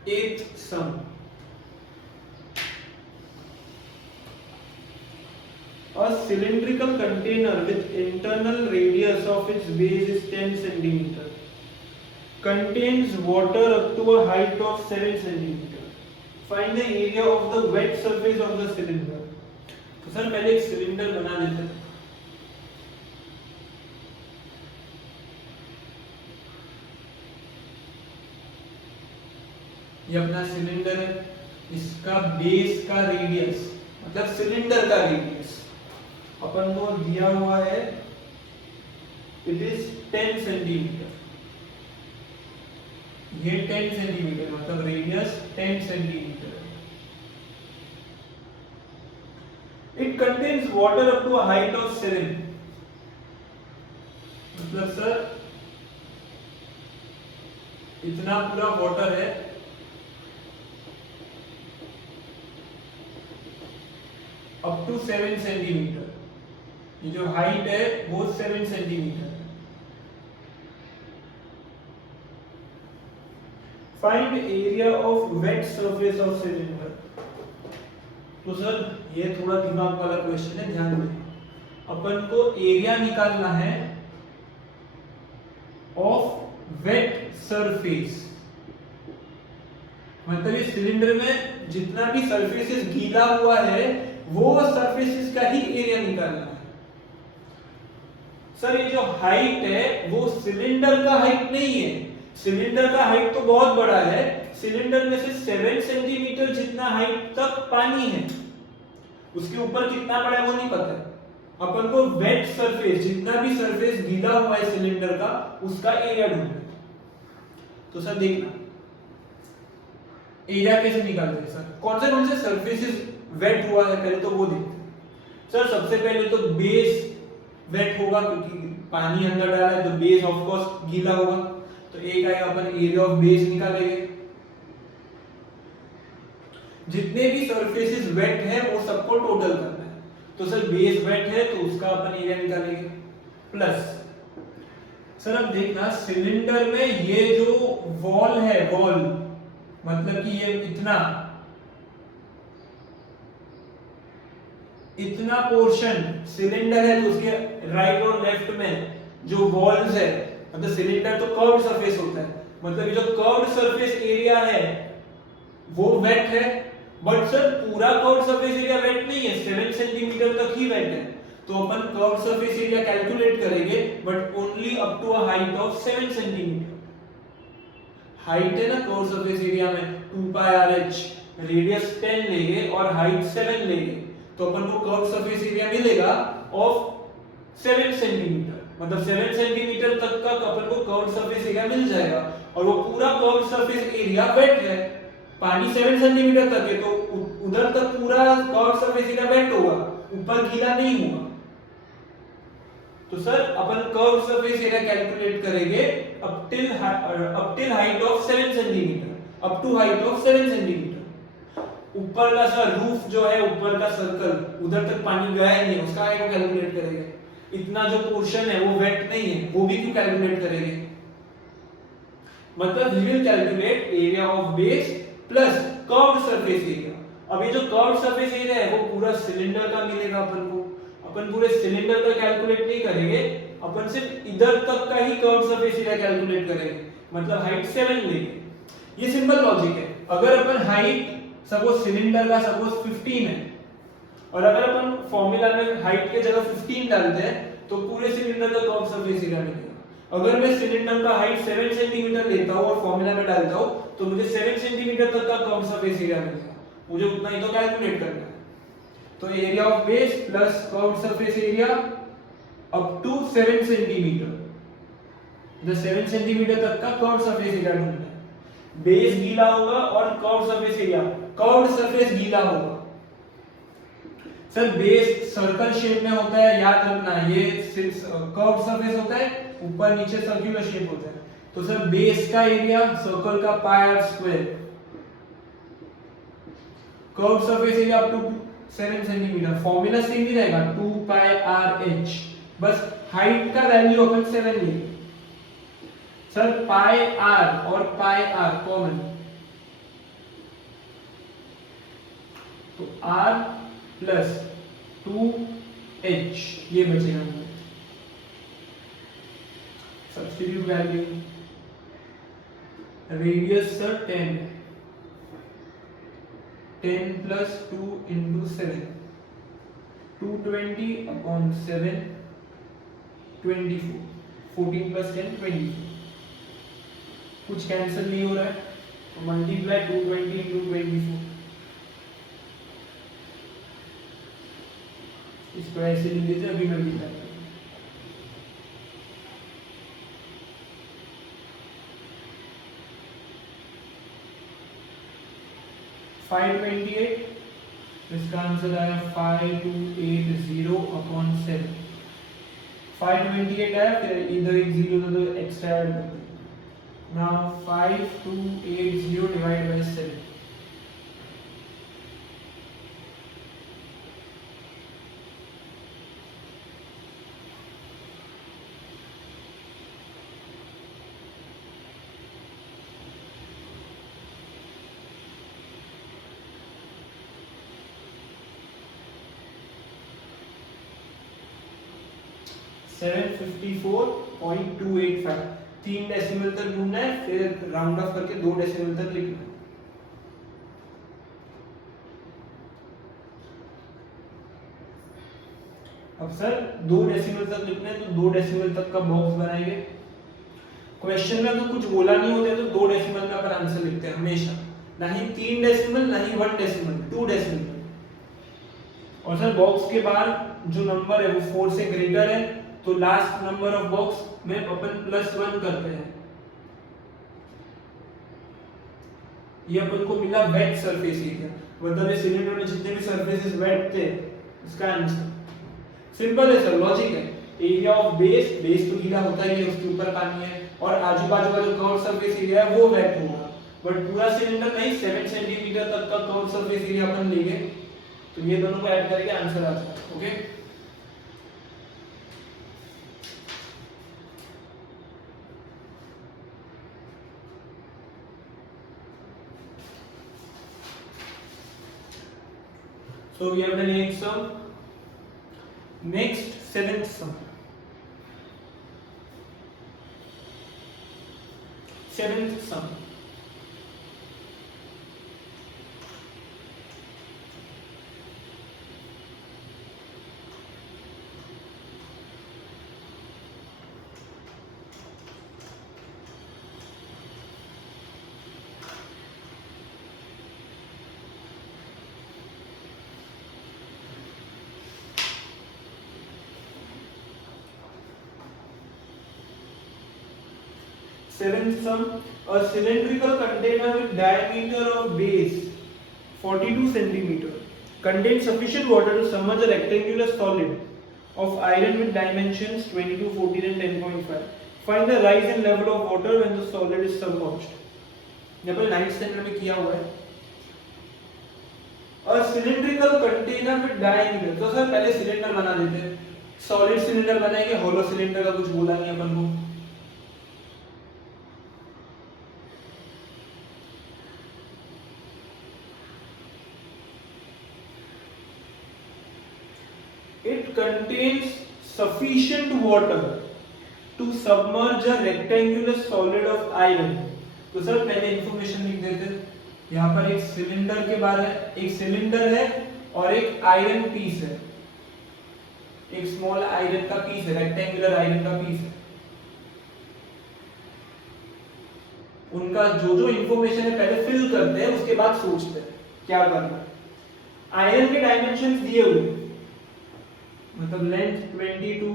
eighth sum. A cylindrical container with internal radius of its base is 10 centimeter contains water up to a height of 7 centimeter. Find the area of the wet surface of the cylinder. तो sir पहले एक cylinder बना लेते हैं. ये अपना cylinder है, इसका बेस का रेडियस मतलब सिलेंडर का रेडियस अपन को दिया हुआ है, इट इज 10 सेंटीमीटर. ये 10 सेंटीमीटर मतलब radius 10 centimetre. It contains water up to a height of 7. मतलब सर इतना पूरा वाटर है, अप टू 7 सेंटीमीटर. ये जो हाइट है वो 7 सेंटीमीटर है. Find area of wet surface of cylinder. तो सर ये थोड़ा दिमाग वाला क्वेश्चन है, ध्यान दें. अपन को एरिया निकालना है ऑफ वेट सरफेस. मतलब इस सिलेंडर में जितना भी सरफेसेस गीला हुआ है वो सरफेसेस का ही एरिया निकालना है. सर ये जो हाइट है वो सिलेंडर का हाइट नहीं है. सिलेंडर का हाइट तो बहुत बड़ा है, सिलेंडर में से 7 सेंटीमीटर जितना हाइट तक पानी है, उसके ऊपर कितना बड़ा है वो नहीं पता है. अपन को वेट सरफेस जितना भी सरफेस गीला हुआ है सिलेंडर का उसका एरिया ढूंढना है. तो सर देखना एरिया कैसे निकालते हैं. सर कौन से सरफेसेस वेट हुआ है पहले तो वो देखते हैं. सर सबसे पहले तो बेस वेट होगा क्योंकि पानी अंदर डाला है तो बेस ऑफ कोर्स गीला होगा. तो एक आएगा, अपन एरिया ऑफ बेस निकालेंगे. जितने भी सरफेसेस वेट है वो सबको टोटल करना है. तो सर बेस वेट है तो उसका अपन एरिया निकालेंगे प्लस. सर अब देखना सिलेंडर में ये जो वॉल है, वॉल मतलब कि ये इतना पोर्शन सिलेंडर है तो उसके राइट और लेफ्ट में जो वॉल्स है, मतलब सिलेंडर तो कर्व्ड सरफेस होता है, मतलब ये जो कर्व्ड सरफेस एरिया है वो वेट है. बट सर पूरा कर्व्ड सरफेस एरिया वेट नहीं है, 7 सेंटीमीटर तक ही वेट है. तो अपन कर्व्ड सरफेस एरिया कैलकुलेट करेंगे but only up to a height of 7 centimetre. Height है ना कर्व्ड सरफेस एरिया में 2 पाई आर एच, रेडियस 10 लेंगे और हाइट 7 लेंगे तो अपन को कर्व्ड सरफेस एरिया मिलेगा ऑफ 7 सेंटीमीटर. मतलब 7 सेंटीमीटर तक का अपन को कर्व्ड सरफेस एरिया मिल जाएगा और वो पूरा कर्व्ड सरफेस एरिया वेट है. पानी 7 सेंटीमीटर तक है तो उधर तक पूरा कर्व्ड सरफेस एरिया वेट होगा, ऊपर गीला नहीं होगा. तो सर अपन कर्व्ड सरफेस एरिया कैलकुलेट करेंगे up till height of 7 centimetre, up to height of 7 centimetre. ऊपर का सर रूफ जो है, ऊपर का सर्कल उधर तक पानी गया ही नहीं, उसका एरिया कैलकुलेट करेंगे. इतना जो पोर्शन है वो वेट नहीं है, वो भी क्यों कैलकुलेट करेंगे. मतलब we will calculate area of base plus curved surface area. अब ये जो कर्व्ड सरफेस एरिया है वो पूरा सिलेंडर का मिलेगा अपन को. अपन पूरे सिलेंडर का कैलकुलेट नहीं करेंगे, अपन सिर्फ इधर तक का ही कर्व्ड सरफेस एरिया कैलकुलेट करेंगे, मतलब हाइट 7 लेंगे. ये सिंपल लॉजिक है. अगर अपन हाइट सपोज सिलेंडर का सपोज 15 है और अगर अपन फॉर्मूला में हाइट के जगह 15 डालते हैं तो पूरे सिलेंडर का कर्व सरफेस एरिया मिलेगा. अगर मैं सिलेंडर का हाइट 7 सेंटीमीटर लेता हूं और फॉर्मूला में डालता हूं तो मुझे 7 सेंटीमीटर तक का कर्व सरफेस एरिया मिलेगा. मुझे उतना ही तो कैलकुलेट करना है. तो area of base plus curve surface area up to 7 centimetre. The 7 centimetre तक का कर्व सरफेस एरिया ढूंढना है. बेस गीला होगा और curve surface area, curved surface गीला होगा. सर बेस सर्कल शेप में होता है, याद रखना. ये कर्व्ड सरफेस होता है, ऊपर नीचे सर्कुलर शेप होता है. तो सर बेस का एरिया सर्कल का pi are square, curved surface area up to 7 centimetre. Formula same ही रहेगा 2 पाई आर एच. बस हाइट का वैल्यू अपन 7 लेंगे. सर पाई आर और पाई आर कॉमन, तो R प्लस 2H ये बचेगा हमें। Substitute value, radius sir 10 plus 2 into 7, 220 upon 7, 24, 14 plus 10 24, कुछ कैंसिल नहीं हो रहा है तो मल्टीप्लाई 220 इंटू 24, इसको ऐसे लिख लीजिए, अभी मल्टीप्लाई करें। फाइव 28, इसका आंसर आया 5280 अपॉन 7। 528 आया, फिर इधर एक जीरो तो एक्स्ट्रा ऐड कर दो। Now 5280 divide by 7, seven 54.285। 3 decimal तक ढूंढना है, फिर राउंड ऑफ करके 2 डेसिमल तक लिखना है। अब सर 2 डेसिमल तक लिखना है तो 2 डेसिमल तक का बॉक्स बनाएंगे। क्वेश्चन में तो कुछ बोला नहीं होता तो 2 डेसिमल का अपन आंसर लिखते हैं हमेशा, ना ही 3 डेसिमल ना ही 1 डेसिमल, 2 डेसिमल। और सर बॉक्स के बाहर जो नंबर है वो 4 से ग्रेटर है तो लास्ट नंबर ऑफ बॉक्स में अपन +1 करते हैं। ये अपन को मिला वेट सरफेस एरिया, मतलब ये सिलेंडर में जितने भी सरफेसेस वेट थे इसका आंसर सिंपल है सर, लॉजिक है। एरिया ऑफ बेस, बेस तो गीला होता ही है, उसके ऊपर पानी है, और आजू बाजू का जो कर्व सरफेस एरिया है वो वेट होगा, बट पूरा सिलेंडर नहीं, 7 सेंटीमीटर तक का कर्व सरफेस एरिया अपन लेंगे तो ये दोनों को ऐड करके आंसर आ जाता है। Okay, so we have done 8th sum. Next 7th sum. 7th sum. Seventh sum, a cylindrical container with diameter of base 42 cm contains sufficient water to submerge a rectangular solid of iron with dimensions 22, 14 and 10.5. Find the rise in level of water when the solid is submerged. ये अपन 9th standard में किया हुआ है। A cylindrical container with diameter, तो sir पहले cylinder बना देते हैं, सॉलिड सिलेंडर बनाएंगे, होलो सिलेंडर का कुछ बोला नहीं अपन को। It contains sufficient water to submerge a rectangular solid of iron. तो सर पहले इंफॉर्मेशन लिख देते हैं। यहाँ पर एक सिलेंडर के बारे में, एक सिलेंडर है और एक आयरन पीस है, एक स्मॉल आयरन का पीस है, रेक्टेंगुलर आयरन का पीस है। उनका जो जो इंफॉर्मेशन है पहले फिल करते हैं, उसके बाद सोचते हैं क्या करना है। आयरन के डायमेंशंस दिए हुए, मतलब लेंथ 22,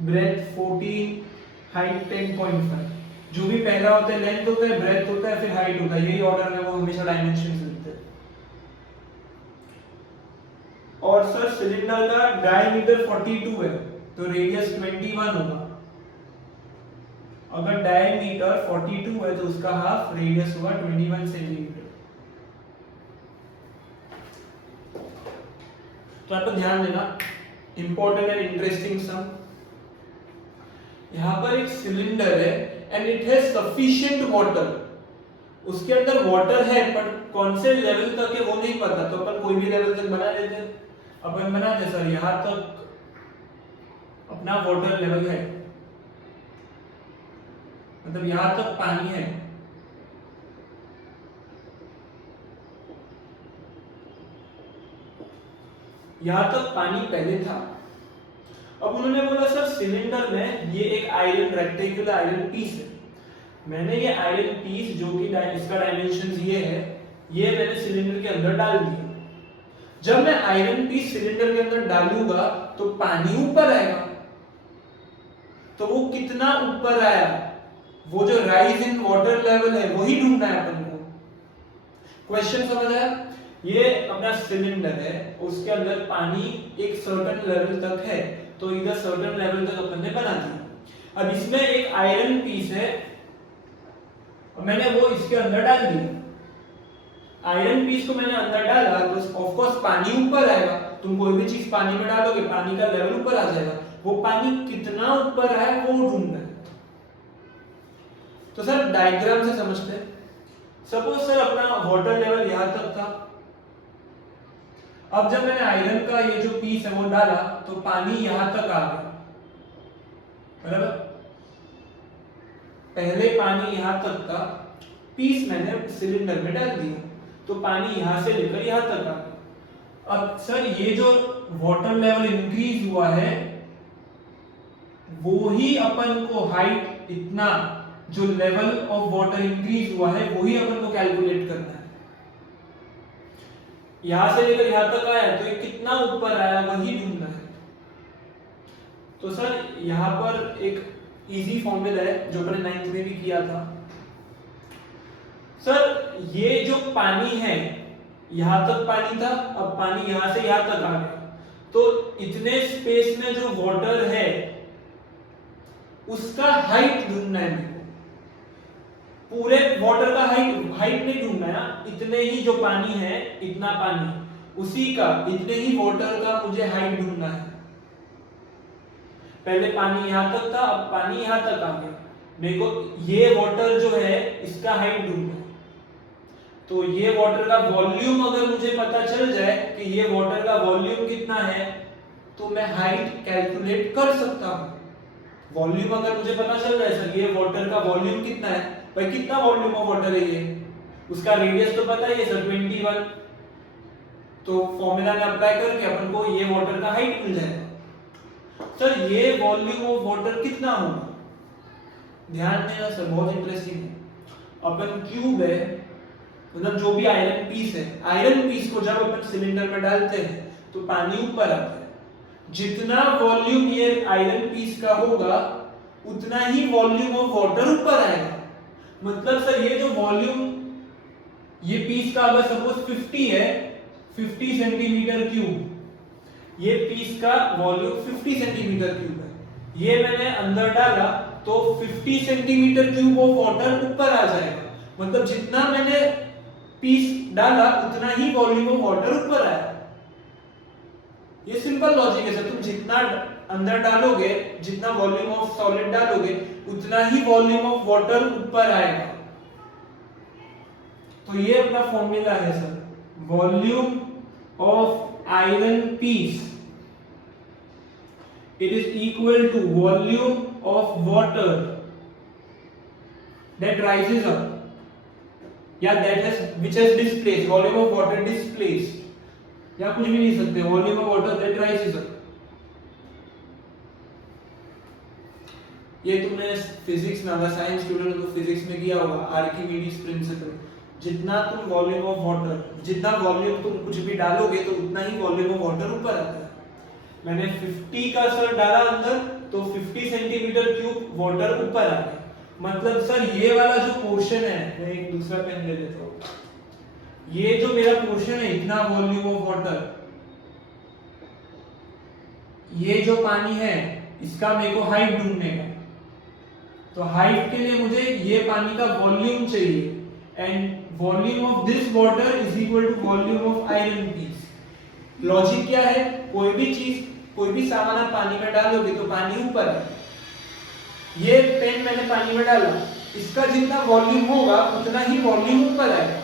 ब्रेथ 14, हाइट 10.5। जो भी पहला होता है लेंथ होता है, ब्रेथ होता है, फिर हाइट होता है, यही ऑर्डर में वो हमेशा डायमेंशंस लिखते हैं। और सर सिलेंडर का डायमीटर 42 है तो रेडियस 21 होगा। अगर डायमीटर 42 है तो उसका हाफ रेडियस होगा 21 सेंटीमीटर। तो आप ध्यान देना, इंपॉर्टेंट एंड इंटरेस्टिंग सम। यहां पर एक सिलेंडर है and it has sufficient water उसके अंदर वाटर है पर कौन से लेवल तक है वो नहीं पता, तो अपन कोई भी लेवल तक बना लेते हैं। अपन बनाते सर यहां तक अपना वाटर लेवल है, मतलब यहां तक पानी है, यहां तक पानी पहले था। अब उन्होंने बोला सर सिलेंडर में ये एक आयरन रेक्टेंगुलर आयरन पीस है, मैंने ये आयरन पीस जो कि इसका डायमेंशन ये है, ये मैंने सिलेंडर के अंदर डाल दिया। जब मैं आयरन पीस सिलेंडर के अंदर डालूंगा तो पानी ऊपर आएगा, तो वो कितना ऊपर आया, वो जो राइज इन वाटर लेवल है वही ढूंढना है अपन को। क्वेश्चन समझ आया? ये अपना सिलेंडर है, उसके अंदर पानी एक सर्टेन लेवल तक है, तो इधर सर्टेन लेवल तक अपन ने बना दिया। अब इसमें एक आयरन पीस है और मैंने वो इसके अंदर डाल दिया। आयरन पीस को मैंने अंदर डाला तो ऑफ कोर्स पानी ऊपर आएगा। तुम कोई भी चीज पानी में डालोगे पानी का लेवल ऊपर आ जाएगा, वो पानी कितना ऊपर है वो ढूंढना है। तो सर डायग्राम से समझते हैं। सपोज सर अपना वाटर लेवल यहां तक था, अब जब मैंने आयरन का ये जो पीस है वो डाला तो पानी यहां तक आ गया, बराबर। पहले पानी यहां तक का पीस मैंने सिलेंडर में डाल दिया तो पानी यहां से लेकर यहां तक आ गया। अब सर ये जो वाटर लेवल इंक्रीज हुआ है वो ही अपन को हाइट, इतना जो लेवल ऑफ वाटर इंक्रीज हुआ है वही अपन को कैलकुलेट करना है। यहां से लेकर यहां तक आया तो ये कितना ऊपर आया वही ढूंढना है। तो सर यहां पर एक इजी फॉर्मूला है जो मैंने 9th में भी किया था। सर ये जो पानी है यहां तक पानी था, अब पानी यहां से यहां तक आ गया, तो इतने स्पेस में जो वाटर है उसका हाइट ढूंढना है मेरे को। पूरे वाटर का हाइट नहीं ढूंढना है ना, इतने ही जो पानी है, इतना पानी उसी का, इतने ही वाटर का मुझे हाइट ढूंढना है। पहले पानी यहां तक था, अब पानी यहां तक आ गया, मेरे को ये वाटर जो है इसका हाइट ढूंढना है। तो ये वाटर का वॉल्यूम अगर मुझे पता चल जाए कि ये वाटर का वॉल्यूम कितना है तो मैं हाइट कैलकुलेट कर सकता हूं। वॉल्यूम अगर मुझे पता चल जाए सर ये वाटर का वॉल्यूम कितना है, भाई कितना वॉल्यूम ऑफ वाटर है ये, उसका रेडियस तो पता ही है सर 21, तो फॉर्मूला में अप्लाई करके अपन को ये वाटर का हाइट मिल जाएगा। सर ये वॉल्यूम ऑफ वाटर कितना होगा, ध्यान देना सर बहुत इंटरेस्टिंग है। अपन क्यूब है, मतलब जो भी आयरन पीस है, आयरन पीस को जब अपन सिलेंडर में डालते हैं तो पानी ऊपर आता है। जितना वॉल्यूम ये आयरन पीस का होगा उतना ही वॉल्यूम ऑफ वाटर ऊपर आएगा। मतलब सर ये जो वॉल्यूम, ये पीस का अगर सपोज 50 है, 50 सेंटीमीटर क्यूब, ये पीस का वॉल्यूम 50 सेंटीमीटर क्यूब है, ये मैंने अंदर डाला तो 50 सेंटीमीटर क्यूब ऑफ वाटर ऊपर आ जाएगा। मतलब जितना मैंने पीस डाला उतना ही वॉल्यूम ऑफ वाटर ऊपर आया। ये सिंपल लॉजिक है सर, तुम जितना अंदर डालोगे, जितना वॉल्यूम ऑफ सॉलिड डालोगे उतना ही वॉल्यूम ऑफ वाटर ऊपर आएगा। तो ये अपना फॉर्मूला है sir, volume of iron piece it is equal to volume of water that rises up, yeah, that has which has displaced, volume of water displaced, या कुछ भी नहीं सकते, volume of water that rises up। ये तुमने physics में, अगर science student हो तो फिजिक्स में किया होगा, आर्किमिडीज प्रिंसिपल। जितना तुम वॉल्यूम ऑफ वाटर, जितना वॉल्यूम तुम कुछ भी डालोगे तो उतना ही वॉल्यूम ऑफ वाटर ऊपर आता है। मैंने 50 का सर डाला अंदर तो 50 सेंटीमीटर क्यूब वाटर ऊपर आ गया। मतलब सर ये वाला जो पोर्शन है, मैं एक दूसरा पेन ले लेता हूँ, ये जो मेरा पोर्शन है इतना वॉल्यूम ऑफ वाटर, ये जो पानी है इसका मेरे को हाइट ढूंढने का, तो हाइट के लिए मुझे ये पानी का वॉल्यूम चाहिए, and volume of this water is equal to volume of iron piece. Logic क्या है, कोई भी चीज, कोई भी सामान आप पानी में डालोगे तो पानी ऊपर है। ये पेन मैंने पानी में डाला इसका जितना वॉल्यूम होगा उतना ही वॉल्यूम ऊपर आएगा।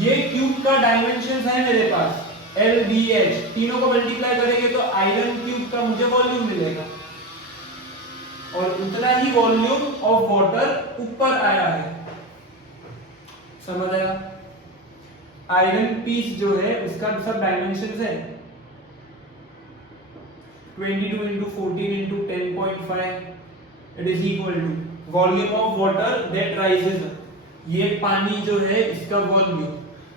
ये क्यूब का डायमेंशन है मेरे पास LBH, तीनों को मल्टीप्लाई करेंगे तो आयरन क्यूब का मुझे वॉल्यूम मिलेगा और उतना ही वॉल्यूम ऑफ वाटर ऊपर आया है। समझ आया? आयरन पीस जो है उसका सब डायमेंशन है 22 into 14 into 10.5, it is equal to volume of water that rises up। ये पानी जो है इसका वॉल्यूम।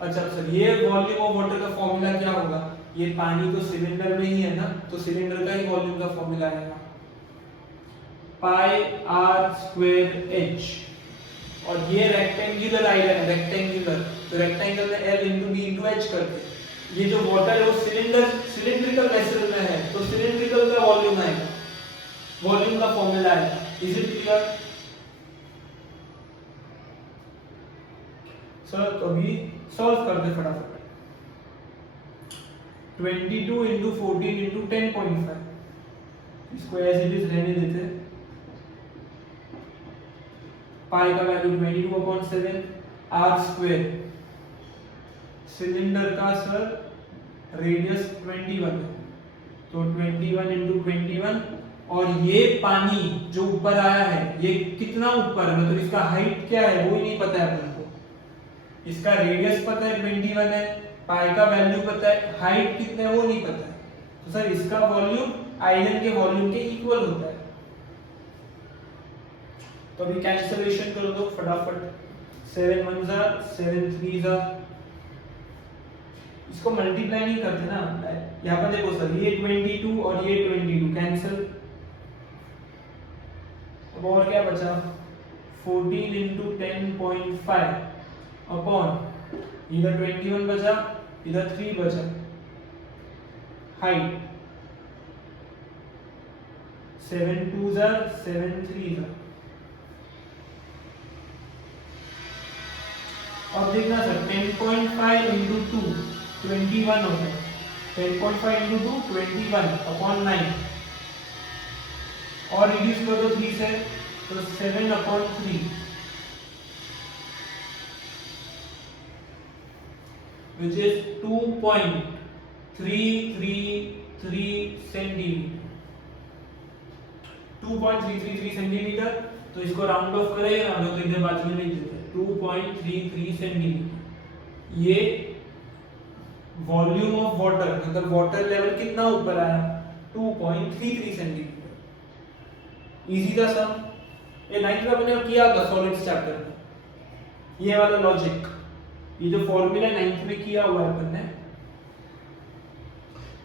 अच्छा सर, ये वॉल्यूम ऑफ वाटर का फॉर्मूला क्या होगा? ये पानी तो सिलेंडर में ही है ना, तो सिलेंडर का ही वॉल्यूम का फॉर्मूला आएगा पाई आर स्क्वायर एच। और ये रेक्टेंगुलर आयरन है, रेक्टेंगुलर, तो रेक्टेंगल में L into D into H करते। ये जो वाटर है वो सिलिंड्रिकल वेसल में है, तो सिलिंड्रिकल का वॉल्यूम आएगा, वॉल्यूम का फॉर्मूला आएगा। Is it clear sir? तो अभी सॉल्व कर दे फटाफट। 22 into 14 into 10.5, इसको एज इट इज रहने देते। पाई का वैल्यू 22/7 आर स्क्वायर, सिलेंडर का सर रेडियस 21 है, तो 21 into 21, और ये पानी जो ऊपर आया है ये कितना ऊपर है, मतलब इसका हाइट क्या है वो ही नहीं पता है अपन को। इसका रेडियस पता है 21 है, पाई का वैल्यू पता है, हाइट कितना है वो नहीं पता है, तो सर इसका वॉल्यूम आयरन के वॉल्यूम के इक्वल होता है। तो अभी कैंसिलेशन कर दो फटाफट। 7 1 जा 7 3 जा, इसको मल्टीप्लाई नहीं करते ना, यहाँ पर देखो सर ये 22 और ये 22 कैंसिल। अब और क्या बचा? 14 into 10.5 अपॉन इधर 21 बचा, इधर 3 बचा। हाइट 7 2 जा 7 3 जा। अब देखना सर 10.5 into 2 21 होता है, 10.5 into 2 21 अपॉन 9, और रिड्यूस कर दो 3 से, तो 7/3 which is 2.333 सेंटीमीटर, 2.333 सेंटीमीटर। तो इसको राउंड ऑफ करें, राउंड ऑफ इधर बाजू में लिख देते हैं 2.33 सेंटीमीटर। ये वॉल्यूम ऑफ वाटर, मतलब वाटर लेवल कितना ऊपर आया? 2.33 सेंटीमीटर। इजी था सम, ये 9th में मैंने किया था सॉलिड्स चैप्टर में, ये वाला लॉजिक, ये जो फॉर्मूला 9th में किया हुआ है अपन ने।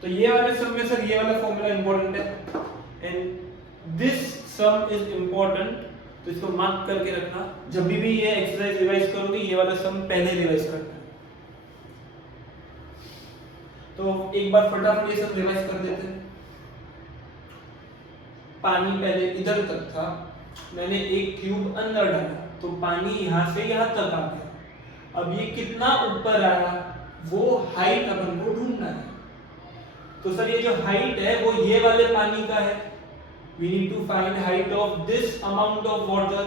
तो ये वाले सम में सर ये वाला फॉर्मूला इंपॉर्टेंट है, and this sum is important, तो इसको मार्क करके रखना। जब भी ये एक्सरसाइज रिवाइज करोगे ये वाला सम पहले रिवाइज करना। तो एक बार फटाफट ये सब रिवाइज कर देते हैं। पानी पहले इधर तक था, मैंने एक ट्यूब अंदर डाला तो पानी यहां से यहां तक आ गया। अब ये कितना ऊपर आया वो हाइट अपन को ढूंढना है। तो सर ये जो हाइट है वो ये वाले पानी का है, we need to find height of this amount of water.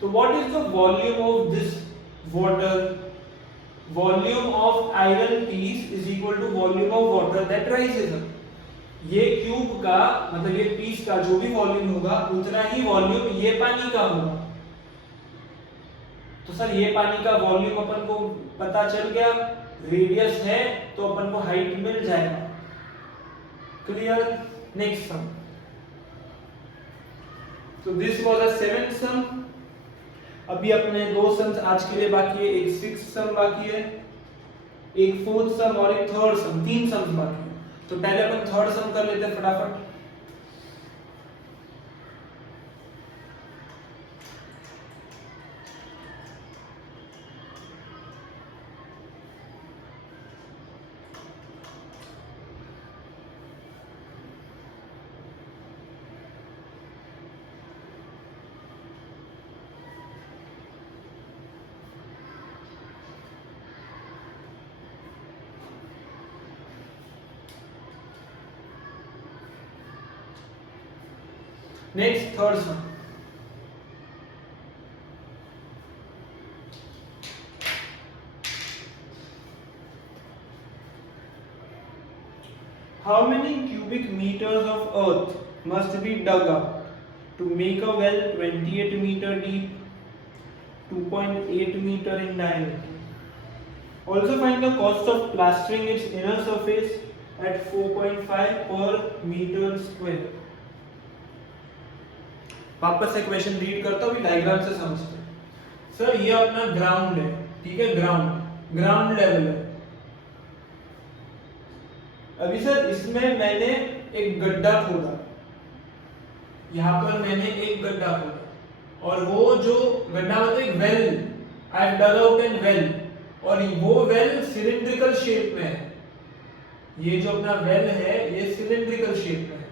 So what is the volume of this water? Volume of iron piece is equal to volume of water that rises up. ये cube का मतलब ये piece का जो भी volume होगा उतना ही वॉल्यूम ये पानी का होगा। तो सर ये पानी का वॉल्यूम अपन को पता चल गया, रेडियस है तो अपन को हाइट मिल जाएगा। Clear? Next sum. So this was a 7th sum। अभी अपने 2 सम्स आज के लिए बाकी है, एक 6th सम बाकी है, एक 4th सम और एक 3rd सम, 3 सम्स बाकी है। तो पहले अपन 3rd सम कर लेते हैं फटाफट। Next 3rd sum. How many cubic meters of earth must be dug up to make a well 28 meter deep, 2.8 meter in diameter? Also find the cost of plastering its inner surface at 4.5 per meter square. वापस से question read करता हूँ, diagram से समझते हैं। Sir ये अपना ground है, ठीक है, ग्राउंड लेवल है। अभी सर इसमें मैंने एक गड्ढा खोदा, यहाँ पर मैंने एक गड्ढा खोदा और वो जो गड्ढा मतलब एक well, I have dug out an well, और वो वेल सिलिंड्रिकल शेप में है। ये जो अपना वेल है ये सिलिंड्रिकल शेप में है,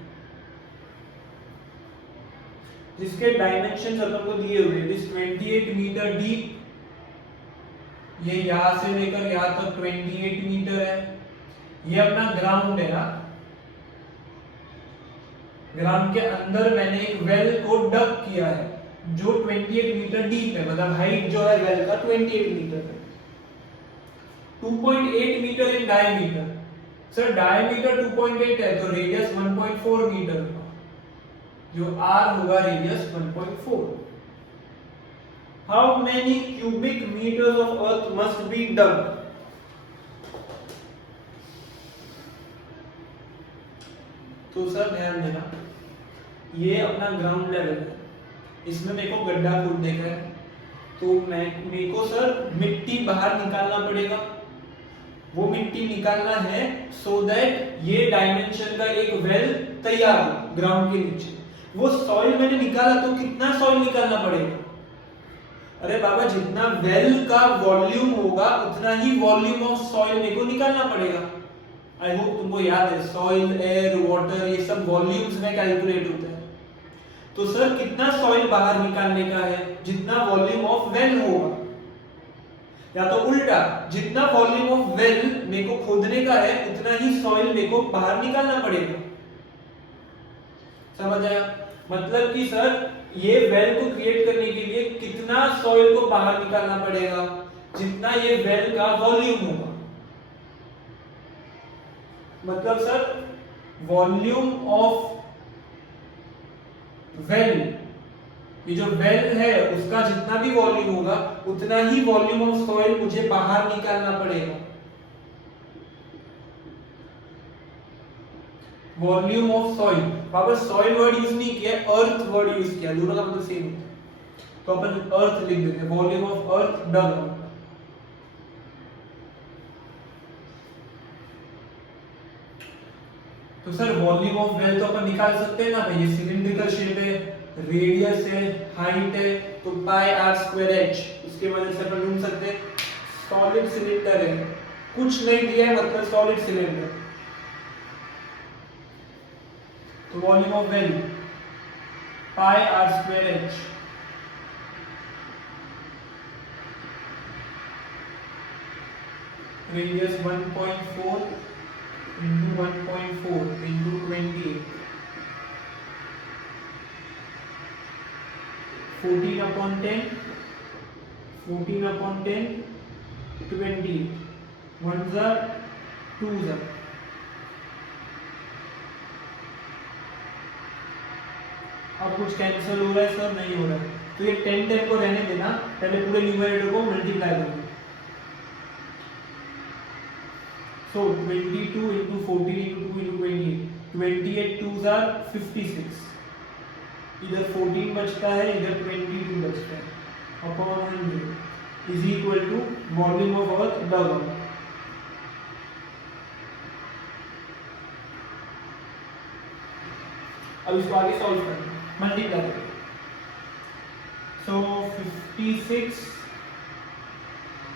जिसके डायमेंशंस अपन को दिए हुए हैं। 28 मीटर डीप, ये यहां से लेकर यहां तक 28 मीटर है। ये अपना ग्राउंड है ना, ग्राउंड के अंदर मैंने एक वेल को डग किया है जो 28 मीटर डीप है, मतलब हाइट जो है वेल का 28 मीटर है। 2.8 metre in diameter. Sir diameter 2.8 है तो रेडियस 1.4 मीटर होगा, जो आर होगा radius 1.4। How many cubic metres of earth must be dug? तो सर ध्यान देना, ये अपना ग्राउंड लेवल है, इसमें मेरे को गड्ढा खोदने का है, तो मेरे को सर मिट्टी बाहर निकालना पड़ेगा। वो मिट्टी निकालना है सो दैट ये डायमेंशन का एक वेल तैयार हो ग्राउंड के नीचे। वो सॉइल मैंने निकाला तो कितना सॉइल निकालना पड़ेगा? अरे बाबा जितना वेल का वॉल्यूम होगा उतना ही वॉल्यूम ऑफ सॉइल मेरे को निकालना पड़ेगा। आई होप तुमको याद है, सॉइल, एयर, वाटर, ये सब वॉल्यूम्स में कैलकुलेट होता है। तो सर कितना सॉइल बाहर निकालने का है? जितना वॉल्यूम ऑफ वेल होगा, या तो उल्टा, जितना वॉल्यूम ऑफ वेल मेरे को खोदने का है उतना ही सॉइल मेरे को बाहर निकालना पड़ेगा। समझ आया? मतलब कि सर ये वेल को क्रिएट करने के लिए कितना सॉइल को बाहर निकालना पड़ेगा? जितना ये वेल का वॉल्यूम होगा। मतलब सर वॉल्यूम ऑफ वेल, ये जो वेल है उसका जितना भी वॉल्यूम होगा उतना ही वॉल्यूम ऑफ सॉइल मुझे बाहर निकालना पड़ेगा। वॉल्यूम ऑफ सॉइल, वापस सॉइल वर्ड यूज नहीं किया, अर्थ वर्ड यूज किया, दोनों का मतलब सेम है, तो अपन अर्थ लिख देते हैं। वॉल्यूम ऑफ अर्थ डग। तो सर वॉल्यूम ऑफ वेल तो अपन निकाल सकते हैं ना भाई, ये सिलिंड्रिकल शेप है, रेडियस है, हाइट है, तो पाई आर स्क्वायर एच, इसके वजह से अपन ढूंढ सकते हैं। सॉलिड सिलेंडर है, कुछ नहीं दिया है मतलब सॉलिड सिलेंडर, तो volume of well pi are square H. Radius 1.4 into 1.4 into 28, 14 upon 10, 14 upon 10, 28, 1s are 2s are। अब कुछ कैंसिल हो रहा है सर? नहीं हो रहा है, तो ये 10 10 को रहने देना, पहले पूरे न्यूमरेटर को मल्टीप्लाई करो। So 22 into 14 into 2 into 28, 28 2s are 56, इधर 14 बचता है, इधर 22 बचता है, upon 100 is equal to volume of earth dug out. अब इसको आगे सॉल्व करना, मल्टीप्लाई करें। सो 56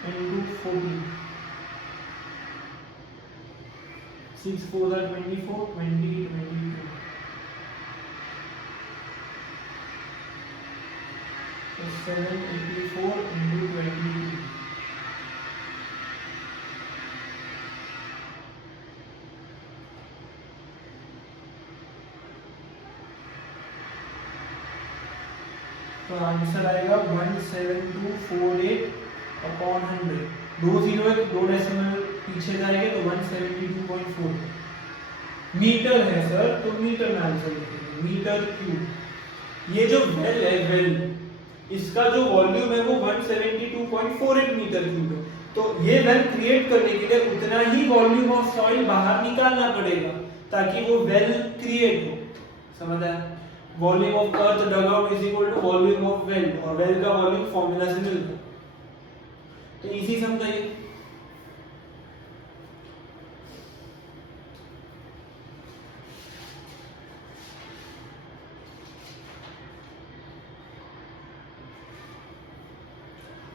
into 14, 6 4s are 24, 20 22, so 784 into 22, तो आंसर आएगा 17248 अपॉन 100। 2 जीरो है तो 2 डेसिमल पीछे जाएंगे तो 172.4। मीटर है सर, तो मीटर में आंसर लिखेंगे, मीटर क्यूब। ये जो वेल है, वेल, इसका जो वॉल्यूम है वो 172.48 मीटर क्यूब है। तो ये वेल क्रिएट करने के लिए उतना ही वॉल्यूम ऑफ सॉइल बाहर निकालना पड़ेगा ताकि वो वेल क्रिएट हो। समझ आया? Volume of earth dug out is equal to volume of well, और वेल का वॉल्यूम फॉर्मूला से मिलता है। तो इजी समझाइए।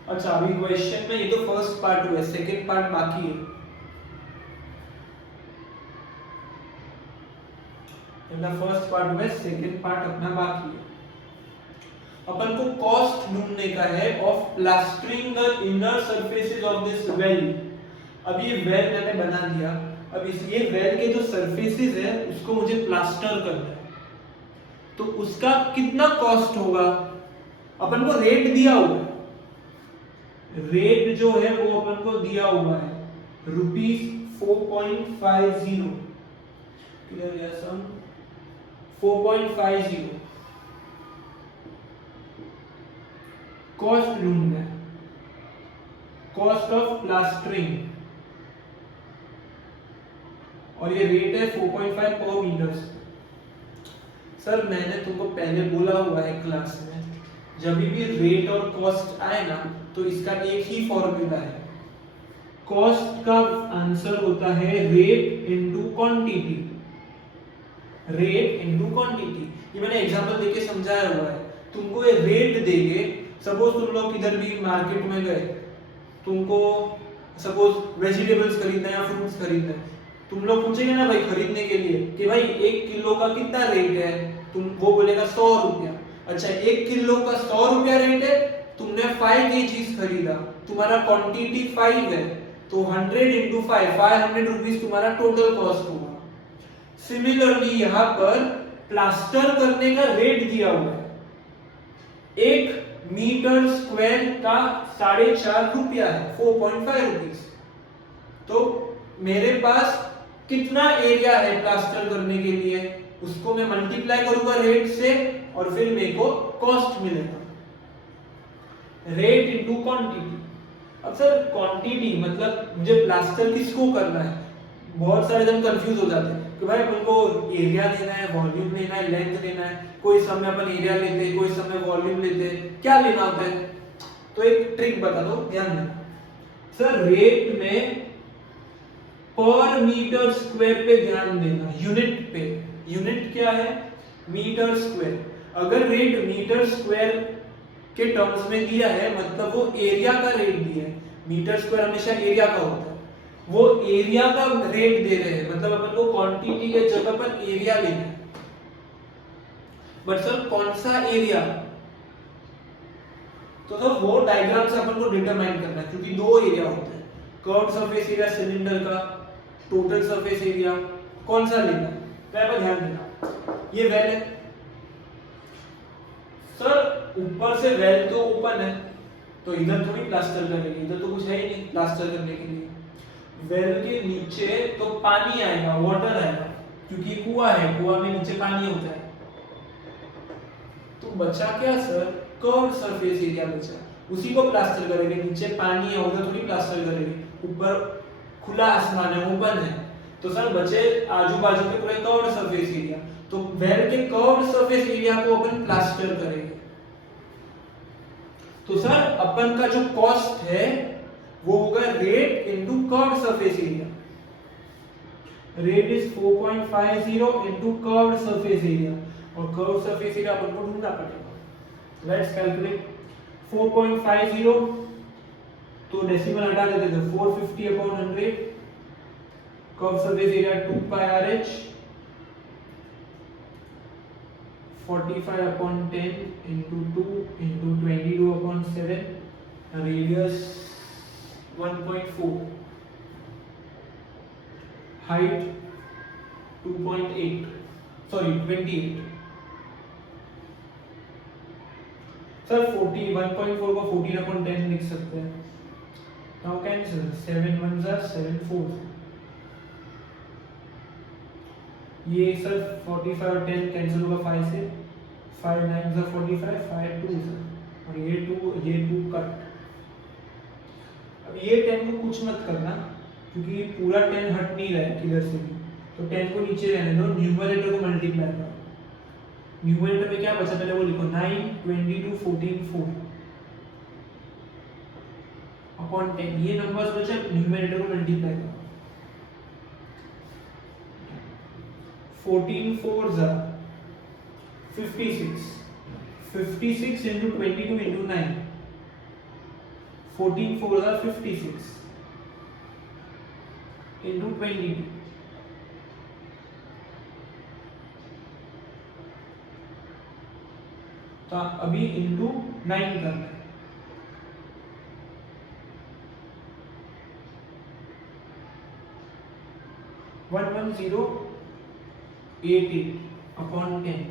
अच्छा, अभी क्वेश्चन में ये तो फर्स्ट पार्ट हुआ है, सेकंड पार्ट बाकी है। अपना फर्स्ट पार्ट हुआ है, सेकंड पार्ट अपना बाकी है। अपन को कॉस्ट ढूंढने का है of plastering the inner surfaces of this well. अब ये वेल मैंने बना दिया, अब इस ये वेल के जो सरफेसेस है उसको मुझे प्लास्टर करना है, तो उसका कितना कॉस्ट होगा? अपन को रेट दिया हुआ है, रेट जो है वो अपन को दिया हुआ है ₹4.50। क्लियर? यस सम 4.50 कॉस्ट ढूंढना है, कॉस्ट ऑफ प्लास्टरिंग, और ये रेट है 4.5 पर मीटर। सर मैंने तुमको पहले बोला हुआ है क्लास में, जब भी रेट और कॉस्ट आए ना तो इसका एक ही फॉर्मूला है, कॉस्ट का आंसर होता है rate into quantity, rate into quantity. ये मैंने एग्जांपल देके समझाया हुआ है। तुमको ये रेट देके, सपोज तुम लोग किधर भी मार्केट में गए, तुमको सपोज वेजिटेबल्स खरीदना है या फ्रूट्स खरीदना है, तुम लोग पूछेंगे ना भाई खरीदने के लिए कि भाई 1 किलो का कितना रेट है, तुम वो बोलेगा 100 रुपया। अच्छा, 1 किलो का 100 रुपया रेट है, तुमने 5 केजीज खरीदा, तुम्हारा क्वांटिटी 5 है, तो 100 इंटू 5, 500 रुपीज तुम्हारा टोटल कॉस्ट होगा। सिमिलरली यहाँ पर प्लास्टर करने का रेट दिया हुआ है, 1 मीटर स्क्वायर का 4.5 रुपया है, 4.5 रुपीज। तो मेरे पास कितना एरिया है प्लास्टर करने के लिए, उसको मैं मल्टीप्लाई करूंगा रेट से, और फिर मेरे को कॉस्ट मिलेगा, रेट इनटू क्वांटिटी। अब सर क्वांटिटी मतलब मुझे प्लास्टर किसको करना है? बहुत सारे जन कंफ्यूज हो जाते हैं कि भाई उनको एरिया लेना है, वॉल्यूम लेना है, लेंथ लेना है, कोई समय अपन एरिया लेते हैं, कोई समय वॉल्यूम लेते हैं, क्या लेना होता है? तो एक ट्रिक बता दो, ध्यान देना। सर रेट में पर मीटर स्क्वायर पे ध्यान देना, यूनिट पे। यूनिट क्या है? Metre square. अगर रेट मीटर स्क्वायर के टर्म्स में दिया है मतलब वो एरिया का रेट दिया है, मीटर स्क्वायर हमेशा एरिया का होता है, वो एरिया का रेट दे रहे हैं, मतलब अपन को क्वांटिटी के जगह पर एरिया लेना है। बट सर कौन सा एरिया? तो सर वो डायग्राम से अपन को डिटरमाइन करना है, क्योंकि 2 एरिया होते हैं, कर्व्ड सरफेस एरिया सिलेंडर का, टोटल सरफेस एरिया, कौन सा लेना है? पहले ध्यान देना। ये वेल है सर, ऊपर से वेल तो ओपन है, तो इधर थोड़ी प्लास्टर करेंगे, इधर तो कुछ है ही नहीं प्लास्टर करने के लिए। वेल के नीचे तो पानी आएगा, वाटर आएगा, क्योंकि कुआं है, कुआं में नीचे पानी होता है। तो बचा क्या सर? कर्व्ड सरफेस एरिया बचा, उसी को प्लास्टर करेंगे। नीचे पानी है, उधर थोड़ी प्लास्टर करेंगे, ऊपर खुला आसमान है, ओपन है, तो सर बचे आजू बाजू के पूरे कर्व्ड सरफेस एरिया। तो वेल के कर्व्ड सरफेस एरिया को अपन प्लास्टर करेंगे। तो सर अपन का जो कॉस्ट है वो होगा rate into curved surface area. Rate is 4.50 into curved surface area, और कर्व्ड सरफेस एरिया अपन को ढूंढना पड़ेगा। लेट्स कैलकुलेट 4.50, तो डेसिमल हटा देते थे, 450/100, curved surface area 2 pi RH, 45/10 into 2 into 22/7, radius 1.4, height 2.8, sorry 28। Sir 1.4 को 14/10 लिख सकते हैं। Now cancel, 7 1s are 7 4s, ये सर 45 और 10 कैंसिल होगा 5 से, 5 9 जा 45, 5 2 सर, और ये 2 कट। अब ये 10 को कुछ मत करना क्योंकि पूरा 10 हट नहीं रहा है किधर से भी, तो 10 को नीचे रहने दो, न्यूमरेटर को मल्टीप्लाई करो। न्यूमरेटर में क्या बचा पहले वो लिखो, 9 22 14 4 अपॉन 10, ये नंबर्स बचे, न्यूमरेटर को मल्टीप्लाई करो। 14 4 जा 56, 56 into 22 into 9, 14 4 जा 56 into 22, तो अभी इंटू 9 करना है। वन 1088 अपॉन 10,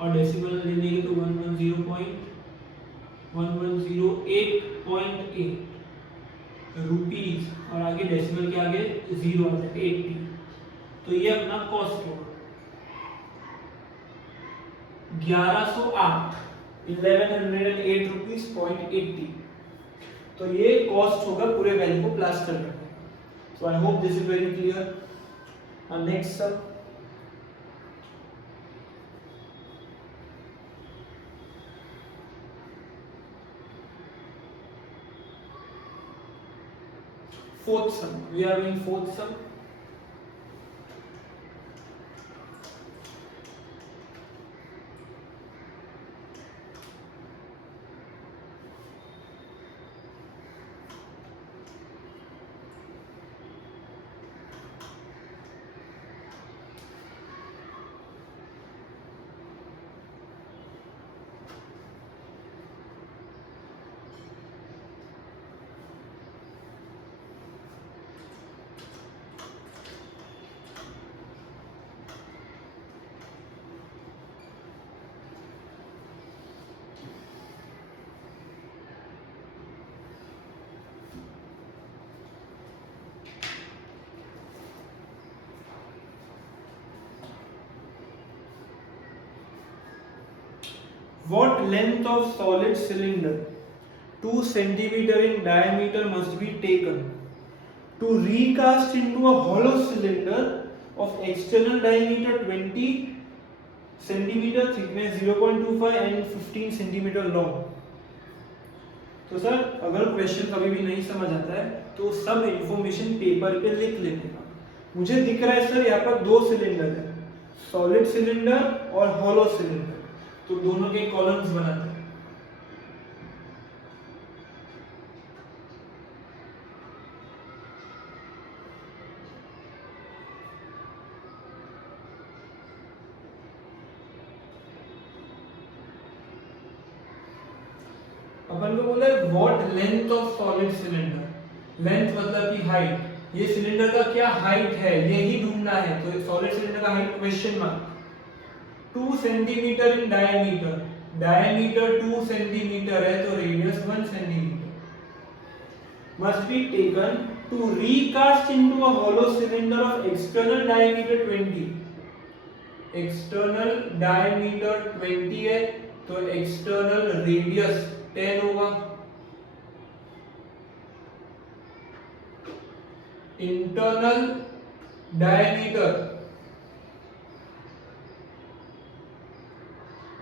और डेसिमल लेने के तो 1108.8 रुपीज, और आगे डेसिमल के आगे 0 आता है 80, तो ये अपना कॉस्ट होगा 1108 रुपीज .80, तो ये कॉस्ट होगा पूरे वैल्यू को प्लास्टर करने का। So I hope this is very clear. Next sir, fourth sum, we are in fourth sum. What length of solid cylinder 2 centimeter in diameter must be taken to recast into a hollow cylinder of external diameter 20 centimeter, thickness 0.25 and 15 centimeter long? तो sir अगर question कभी भी नहीं समझ आता है तो सब इंफॉर्मेशन पेपर पे लिख लेने का। मुझे दिख रहा है सर यहाँ पर दो सिलेंडर है, सॉलिड सिलेंडर और हॉलो सिलेंडर, तो दोनों के कॉलम्स बनाते हैं। अपन को बोला है what length of solid cylinder, length मतलब की हाइट, ये सिलेंडर का क्या हाइट है यही ढूंढना है। तो सॉलिड सिलेंडर का height question mark, 2 centimetre in diameter, diameter 2 centimetre है तो radius 1 centimetre, must be taken to recast into a hollow cylinder of external diameter 20, external diameter 20 है तो external radius 10 होगा, internal diameter,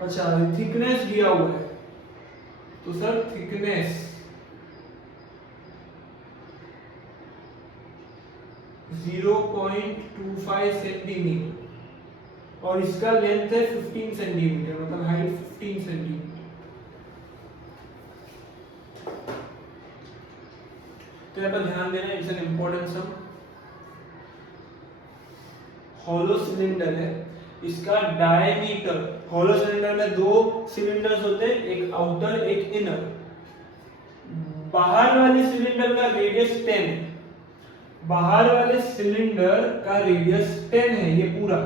अच्छा थिकनेस दिया हुआ है तो सर थिकनेस 0.25 सेंटीमीटर और इसका लेंथ है 15 सेंटीमीटर, मतलब हाइट 15 सेंटीमीटर। तो यहाँ पर ध्यान देना, it's an important sum. Hollow cylinder है, इसका डायमीटर, हॉलो सिलेंडर में दो सिलेंडर्स होते हैं, एक आउटर एक इनर। बाहर वाले सिलेंडर का रेडियस 10 है, बाहर वाले सिलेंडर का रेडियस 10 है ये पूरा,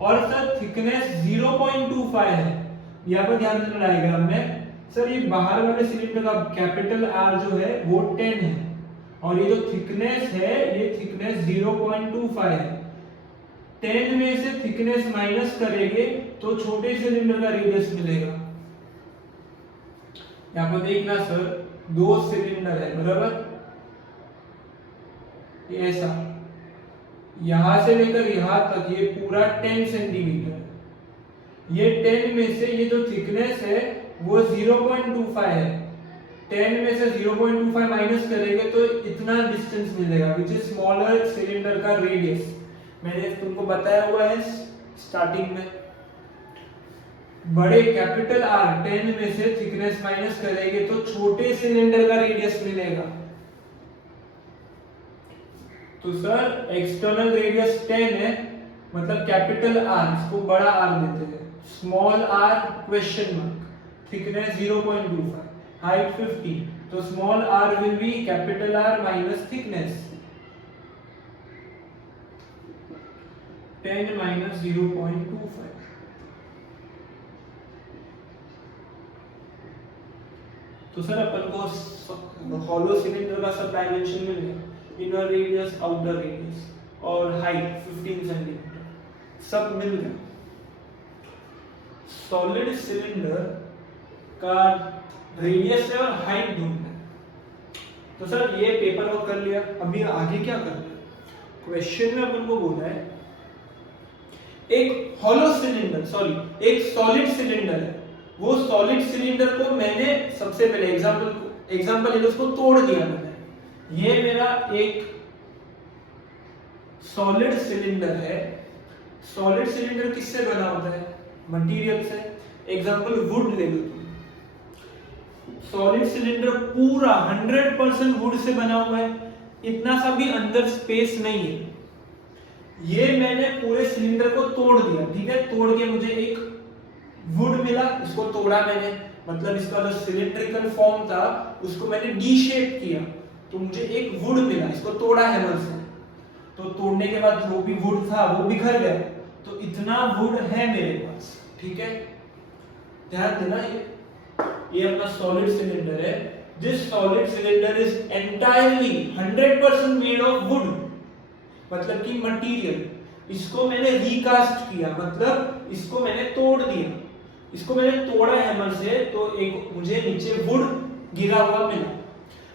और सर थिकनेस 0.25 है। यहाँ पर ध्यान देना डायग्राम में, सर ये बाहर वाले सिलेंडर का कैपिटल आर जो है वो 10 है, और ये जो थिकनेस है ये थिकनेस 0.25 है। 10 में से थिकनेस माइनस करेंगे तो छोटे सिलेंडर का रेडियस मिलेगा। यहाँ पर देखना सर, 2 सिलेंडर है बराबर, ऐसा यहां से लेकर यहां तक ये पूरा 10 सेंटीमीटर। ये 10 में से ये जो थिकनेस है वो 0.25 है। 10 में से 0.25 माइनस करेंगे तो इतना डिस्टेंस मिलेगा, विच इज स्मॉलर सिलेंडर का रेडियस। मैंने तुमको बताया हुआ है स्टार्टिंग में। बड़े कैपिटल आर 10 में से थिकनेस माइनस करेंगे तो छोटे सिलेंडर का रेडियस मिलेगा। तो सर एक्सटर्नल रेडियस 10 है, मतलब कैपिटल आर, इसको बड़ा आर देते हैं, small R question mark, thickness 0.25, height 50, तो small R will be capital R minus thickness 10 minus 0.25। तो सर अपन को हॉलो सिलेंडर का सब डायमेंशन मिल गया, इनर रेडियस, आउटर रेडियस और हाइट 15 सेंटीमीटर सब मिल गया। सॉलिड सिलेंडर का रेडियस है और हाइट ढूंढना है। तो सर ये पेपर वर्क कर लिया, अभी आगे क्या करना है? क्वेश्चन में अपन को बोला है एक हॉलो सिलेंडर, सॉरी एक सॉलिड सिलेंडर है, वो सॉलिड सिलेंडर को मैंने सबसे पहले एग्जांपल उसको तोड़ दिया मैंने। ये मेरा एक सॉलिड सिलेंडर है। सॉलिड सिलेंडर किससे बना होता है? मटेरियल से। एग्जांपल वुड ले लो तुम। सॉलिड सिलेंडर पूरा 100% वुड से बना हुआ है, इतना सा भी अंदर स्पेस नहीं है। ये मैंने पूरे सिलेंडर को तोड़ दिया, ठीक है, तोड़ के मुझे एक वुड मिला, इसको तोड़ा मैंने, मतलब इसका जो सिलिंड्रिकल फॉर्म था उसको मैंने डी शेप किया, तो मुझे एक वुड मिला, इसको तोड़ा हैमर से। तो तोड़ने के बाद जो भी वुड था वो बिखर गया, तो इतना वुड है मेरे पास, ठीक है। ध्यान देना, ये अपना सॉलिड सिलेंडर है। This solid cylinder is entirely 100% made of would, मतलब कि मटेरियल। इसको मैंने रिकास्ट किया, मतलब इसको मैंने तोड़ दिया, इसको मैंने तोड़ा हैमर से, तो एक मुझे नीचे वुड गिरा हुआ मिला।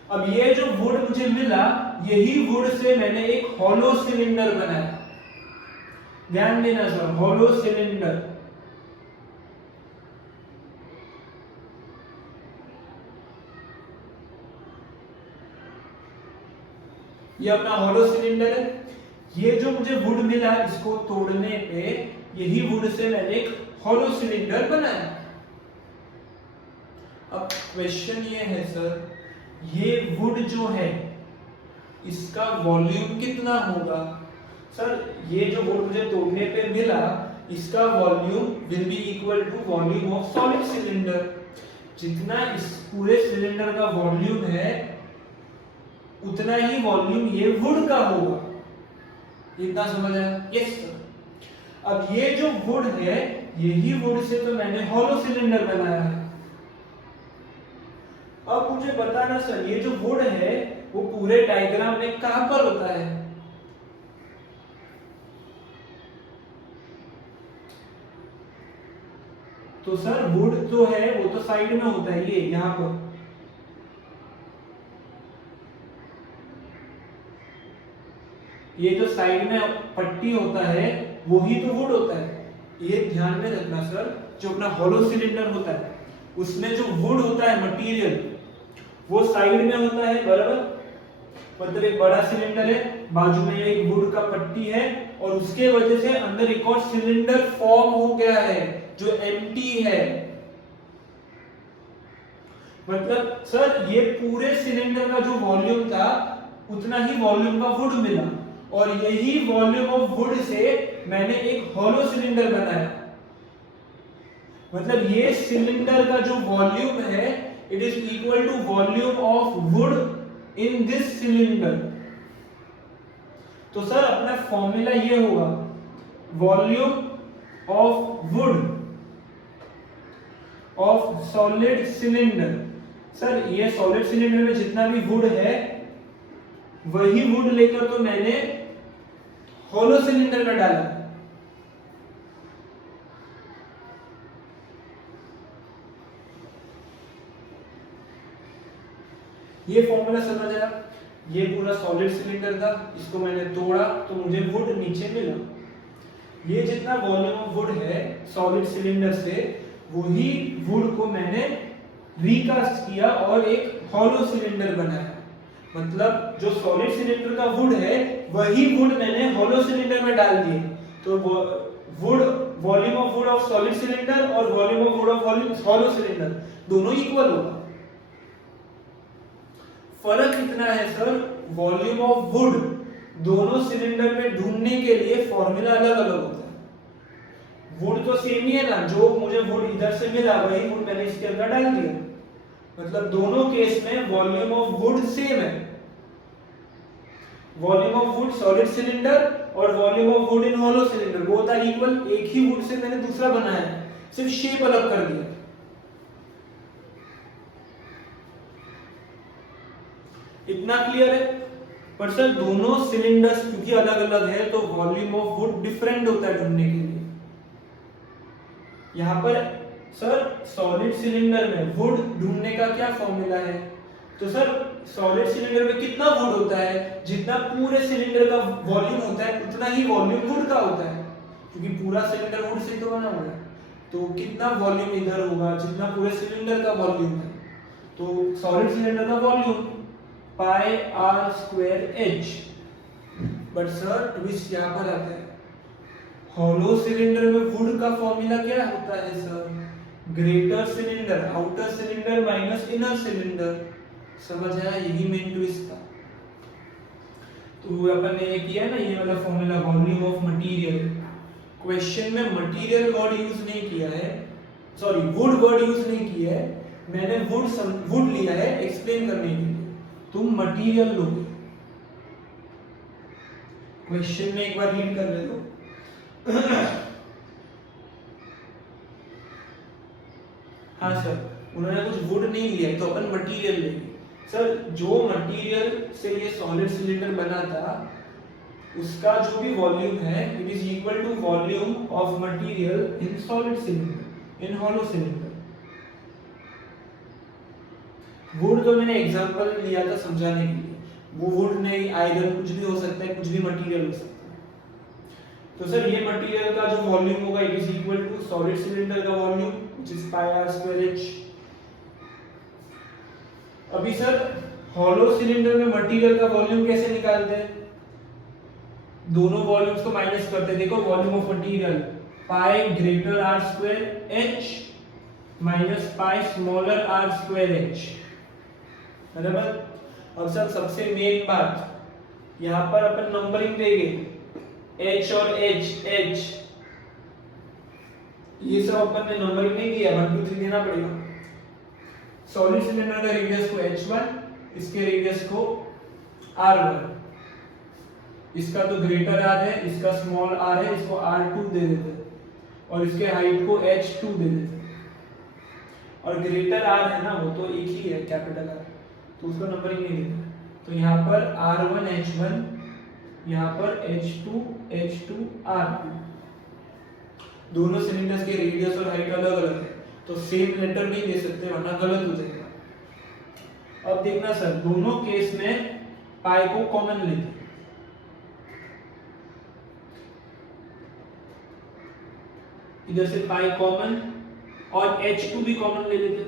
अब ये जो वुड मुझे मिला, यही वुड से मैंने एक हॉलो सिलेंडर बनाया। ध्यान देना सर, हॉलो सिलेंडर। ये अपना हॉलो सिलेंडर है। ये जो मुझे वुड मिला, इसको तोड़ने पे यही वुड से मैंने एक हॉलो सिलेंडर बनाया। अब क्वेश्चन ये है सर, ये वुड जो है इसका वॉल्यूम कितना होगा? सर ये जो वुड मुझे तोड़ने पे मिला, इसका volume will be equal to volume of solid cylinder. जितना इस पूरे सिलेंडर का वॉल्यूम है, उतना ही वॉल्यूम ये वुड का होगा। इतना समझ आया? Yes sir. अब ये जो वुड है, यही वुड से तो मैंने हॉलो सिलेंडर बनाया है। अब मुझे बताना सर, ये जो वुड है वो पूरे डायग्राम में कहां पर होता है? तो सर वुड जो है वो तो साइड में होता है, ये यहां पर। ये जो साइड में पट्टी होता है वही तो वुड होता है। ये ध्यान में रखना सर, जो अपना हॉलो सिलेंडर होता है उसमें जो वुड होता है मटेरियल, वो साइड में होता है, बराबर। मतलब एक बड़ा सिलेंडर है, बाजू में एक वुड का पट्टी है, और उसके वजह से अंदर एक और सिलेंडर फॉर्म हो गया है जो एम्प्टी है। मतलब सर ये पूरे सिलेंडर का जो वॉल्यूम था, उतना ही वॉल्यूम का वुड मिला, और यही वॉल्यूम ऑफ वुड से मैंने एक हॉलो सिलेंडर बनाया। मतलब ये सिलेंडर का जो वॉल्यूम है, it is equal to volume of wood in this cylinder. तो सर अपना फॉर्मूला ये होगा, volume of wood of solid cylinder. Sir ये सॉलिड सिलेंडर में जितना भी वुड है, वही वुड लेकर तो मैंने हॉलो सिलेंडर में डाला। ये फॉर्मूला समझ आया। ये पूरा सॉलिड सिलेंडर था, इसको मैंने तोड़ा तो मुझे वुड नीचे मिला। ये जितना वॉल्यूम ऑफ वुड है सॉलिड सिलेंडर से, वही वुड को मैंने रिकास्ट किया और एक हॉलो सिलेंडर बनाया। मतलब जो सॉलिड सिलेंडर का वुड है वही वुड मैंने हॉलो सिलेंडर में डाल दिए। तो wood, volume of wood of solid cylinder और volume of wood of hollow cylinder दोनों इक्वल होगा। फर्क इतना है सर, वॉल्यूम ऑफ वुड दोनों सिलेंडर में ढूंढने के लिए फॉर्मूला अलग अलग होता है। वुड तो सेम ही है ना, जो मुझे वुड इधर से मिला वही वुड मैंने इसके अंदर डाल दिया। मतलब दोनों केस में वॉल्यूम ऑफ वुड सेम है। Volume of wood solid cylinder और volume of wood in hollow cylinder both are equal. एक ही वुड से मैंने दूसरा बनाया है, सिर्फ शेप अलग कर दिया। इतना क्लियर है? पर सर दोनों सिलेंडर्स क्योंकि अलग अलग है तो वॉल्यूम ऑफ वुड डिफरेंट होता है ढूंढने के लिए। यहां पर सर सॉलिड सिलेंडर में वुड ढूंढने का क्या फॉर्मूला है? तो सर सॉलिड सिलेंडर में कितना वुड होता है, जितना पूरे सिलेंडर का वॉल्यूम होता है उतना ही वॉल्यूम वुड का होता है, क्योंकि पूरा सिलेंडर वुड से तो बना हुआ है। तो कितना वॉल्यूम इधर होगा, जितना पूरे सिलेंडर का वॉल्यूम है। तो सॉलिड सिलेंडर का volume pi are square H. But sir twist यहां पर आता है, हॉलो सिलेंडर में वुड का फॉर्मूला क्या होता है sir? Greater cylinder outer cylinder minus inner cylinder. समझ आया? यही मेन ट्विस्ट था। तो अपन ने ये किया ना, ये वाला formula volume of material. Question में मटेरियल वर्ड यूज नहीं किया है, सॉरी वुड वर्ड यूज नहीं किया है। मैंने वुड लिया है एक्सप्लेन करने के लिए। तुम मटेरियल लोगे। क्वेश्चन में एक बार रीड कर ले दो। हाँ सर, उन्होंने कुछ वुड नहीं लिया तो अपन मटेरियल लेंगे। सर जो मटेरियल से ये सॉलिड सिलेंडर बना था उसका जो भी वॉल्यूम है it is equal to volume of material in solid cylinder in hollow cylinder. Wood तो मैंने एग्जांपल लिया था समझाने के लिए। वो वुड नहीं, आयरन कुछ भी हो सकता है, कुछ भी मटेरियल हो सकता है। तो सर ये मटेरियल का जो वॉल्यूम होगा it is equal to solid cylinder का volume which is pi are square h. अभी सर हॉलो सिलेंडर में मटेरियल का वॉल्यूम कैसे निकालते हैं? दोनों वॉल्यूम्स को माइनस करते हैं। देखो volume of material pi greater R square H minus pi smaller R square H. बराबर? अब सर सबसे मेन बात, यहां पर अपन नंबरिंग देंगे एच और एच एच, ये सब अपन ने नंबरिंग नहीं किया, 1 2 3 देना पड़ेगा। सॉलिड सिलेंडर का रेडियस को h1, इसके रेडियस को r1। इसका तो ग्रेटर r है, इसका स्मॉल r है, इसको r2 दे देते हैं और इसके हाइट को h2 दे देते हैं। और ग्रेटर r है ना, वो तो एक ही है कैपिटल R, तो उसको नंबरिंग नहीं देते। तो यहाँ पर r1 h1, यहाँ पर h2 h2 r2। दोनों सिलेंडर्स के रेडियस और हाइट अलग अलग है तो सेम लेटर नहीं दे सकते वरना गलत हो जाएगा। अब देखना सर दोनों केस में पाई को कॉमन लेते, इधर से पाई कॉमन और h2 भी कॉमन ले लेते।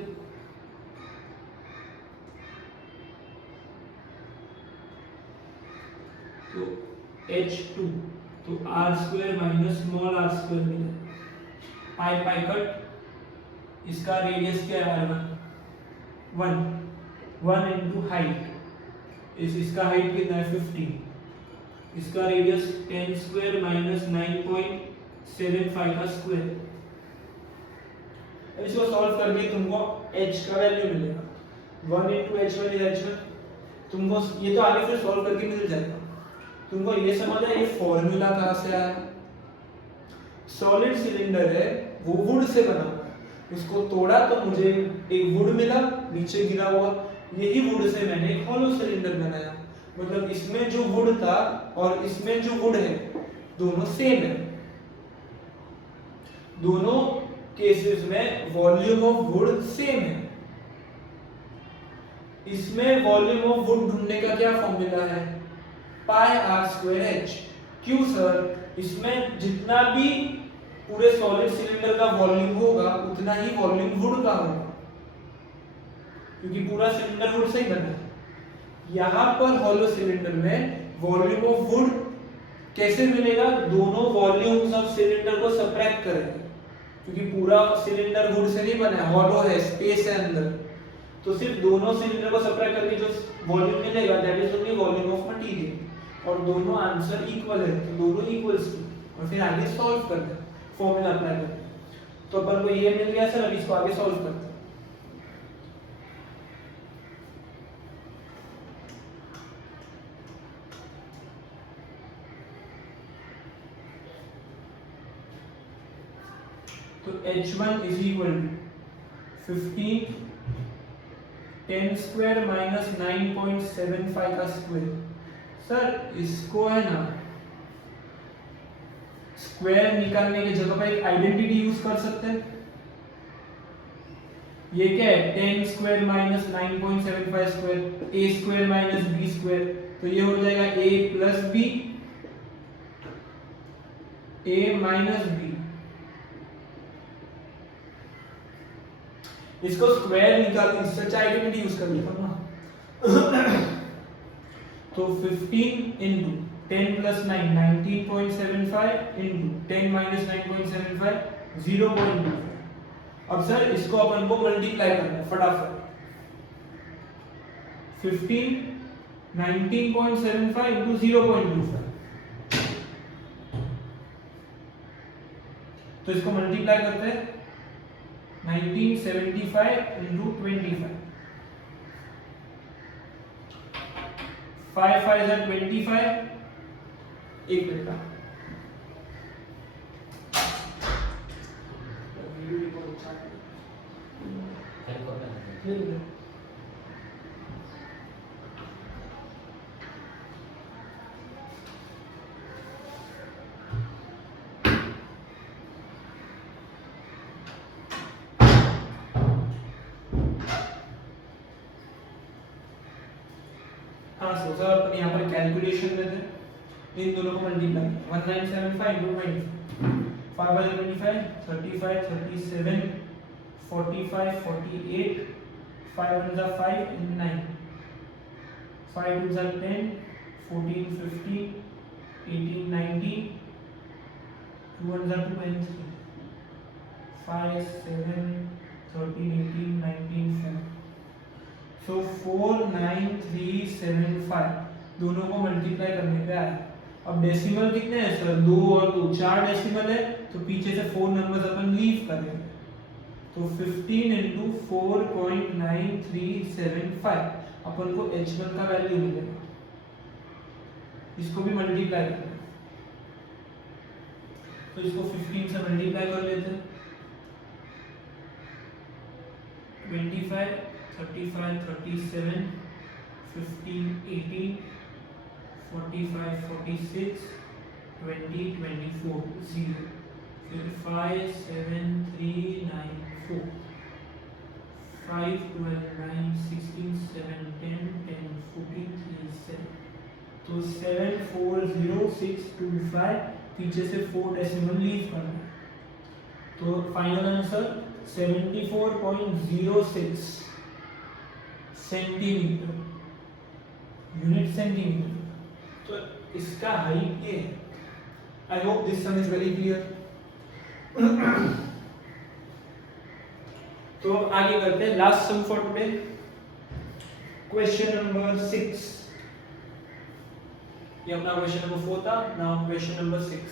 तो h2 तो r square minus small r square मिला, पाई पाई कट। इसका रेडियस क्या है r1 1 इनटू हाइट, इसका हाइट कितना है 15, इसका रेडियस 10 स्क्वायर माइनस 9.75 का स्क्वायर। इसको सॉल्व करके तुमको h का वैल्यू मिलेगा 1 इनटू h1 इज h1। तुमको ये तो आगे फिर सॉल्व करके मिल जाएगा। तुमको ये समझ आया ये फॉर्मूला कहां से आया? सॉलिड सिलेंडर है वो वुड से बना हुआ है, उसको तोड़ा तो मुझे एक वुड मिला नीचे गिरा हुआ, यही वुड से मैंने एक हॉलो सिलेंडर बनाया। मतलब इसमें जो वुड था और इसमें जो वुड है दोनों सेम है। दोनों केसेस में वॉल्यूम ऑफ वुड सेम है। इसमें वॉल्यूम ऑफ वुड ढूंढने का क्या फॉर्मूला है, पाई आर स्क्वायर एच। क्यों सर, इसमें जितना भी पूरे सॉलिड सिलेंडर का वॉल्यूम होगा उतना ही वॉल्यूम वुड का होगा, क्योंकि पूरा सिलेंडर वुड से ही बना है। यहाँ पर हॉलो सिलेंडर में वॉल्यूम ऑफ वुड कैसे मिलेगा, दोनों वॉल्यूम्स ऑफ सिलेंडर को सबट्रैक्ट करेंगे, क्योंकि पूरा सिलेंडर वुड से नहीं बना है, हॉलो है, स्पेस है अंदर, तो सिर्फ दोनों सिलेंडर को सबट्रैक्ट करके जो वॉल्यूम मिलेगा that is only volume of material, और दोनों आंसर इक्वल है तो दोनों इक्वल्स टू, और फिर आगे सॉल्व करना है, फॉर्मूला अप्लाई करना है। तो अपन को ये मिल गया सर, अब इसको आगे सॉल्व करते हैं। तो H1 is equal to 15 10 square minus 9.75 का स्क्वायर। सर इसको है ना स्क्वायर निकालने की जगह पर एक आइडेंटिटी यूज कर सकते हैं। ये क्या है, 10 square minus 9.75 square, a square minus b square, तो ये हो जाएगा a plus b, a minus b। इसको स्क्वायर निकाल, सच आइडेंटिटी यूज कर लेता हूं ना। तो 15 इंटू 10 प्लस 9 19.75 इंटू 10 माइनस 9.75 0.25। अब सर इसको अपन को मल्टीप्लाई करना है फटाफट। 15 19.75 इंटू 0.25, तो इसको मल्टीप्लाई करते हैं 1975 इंटू 25, 5 5 is 25, एक मिनट का हाँ सर अपन यहाँ पर कैलकुलेशन में थे, इन दोनों को multiply 1975 into 20, 5 by 25 35 37 45 48, 5 ones are 5 and 9, 5 twos are 10 14 15 18 19, 2 ones are 2 and 3, 5 7 13 18 19 4, सो 49375 दोनों को मल्टीप्लाई करने पे आया। अब डेसिमल कितने हैं सर, 2 और 2 4 डेसिमल है, तो पीछे से 4 नंबर्स अपन लीव करेंगे, तो 15 इंटू 4.9375 अपन को H1 का वैल्यू मिलेगा। इसको भी मल्टीप्लाई करना है, तो इसको 15 से मल्टीप्लाई कर लेते हैं, 25 35 37 15 18 45 46 20 24 0, फिर 5 7 3 9 4 5 12 9 16 7 10 10 14 3 7, तो 740625, पीछे से 4 डेसिमल लीव करना है, तो final answer 74.06 centimetre, unit centimetre. तो इसका हाइट ये है। I hope this sum is very clear. तो आगे करते हैं last sum for today, question number 6। ये अपना क्वेश्चन नंबर 4 था, now question number 6।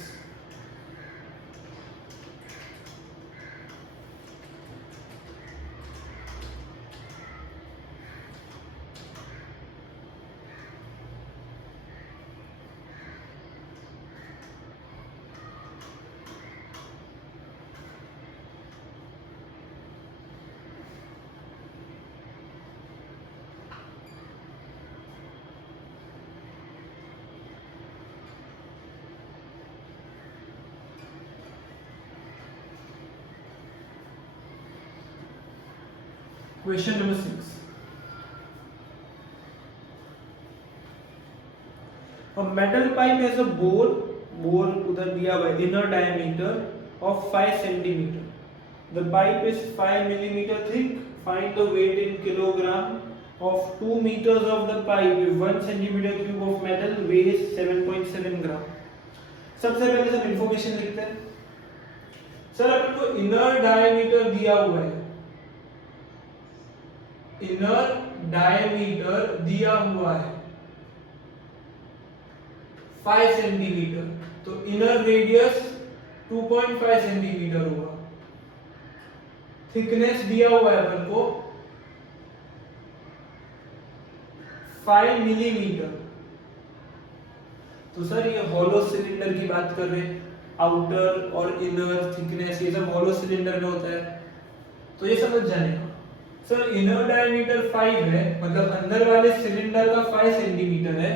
Question number 6. metal pipe has a bore उधर दिया हुआ है, inner diameter of 5 centimeter. The pipe is 5 millimeter thick. Find the weight in kilogram of 2 meters of the pipe if 1 centimeter cube of metal weighs 7.7 gram. सबसे पहले हम information लिखते हैं. Sir अपन को इनर डायमीटर दिया हुआ है, इनर डायमीटर दिया हुआ है 5 सेंटीमीटर, तो इनर रेडियस 2.5 सेंटीमीटर होगा. थिकनेस दिया हुआ है अपन को 5 मिलीमीटर. तो सर ये हॉलो सिलेंडर की बात कर रहे हैं, आउटर और इनर थिकनेस ये सब हॉलो सिलेंडर में होता है, तो ये समझ जाने. सर इनर डायमीटर 5 है, मतलब अंदर वाले सिलेंडर का 5 सेंटीमीटर है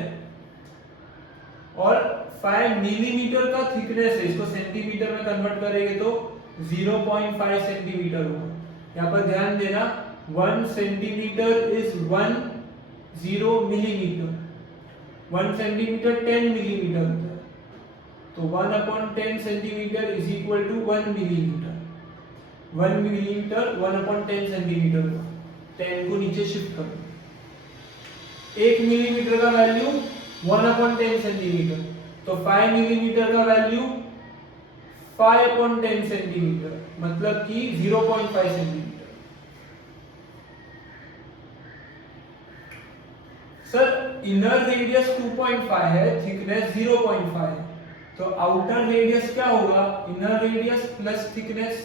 और 5 मिलीमीटर का थिकनेस है. इसको सेंटीमीटर में कन्वर्ट करेंगे तो 0.5 सेंटीमीटर होगा. यहाँ पर ध्यान देना 1 centimetre is 10 millimetre, 1 centimetre 10 millimetre होता है, तो 1/10 centimetre is equal to 1 millimetre. 1 millimetre 1/10 centimetre होगा. 10 को नीचे शिफ्ट करो. 1 मिलीमीटर का वैल्यू 1/10 सेंटीमीटर, तो 5 मिलीमीटर का वैल्यू 5/10 सेंटीमीटर, मतलब कि 0.5 सेंटीमीटर. सर इनर रेडियस 2.5 है, थिकनेस 0.5 है, तो आउटर रेडियस क्या होगा? Inner radius plus thickness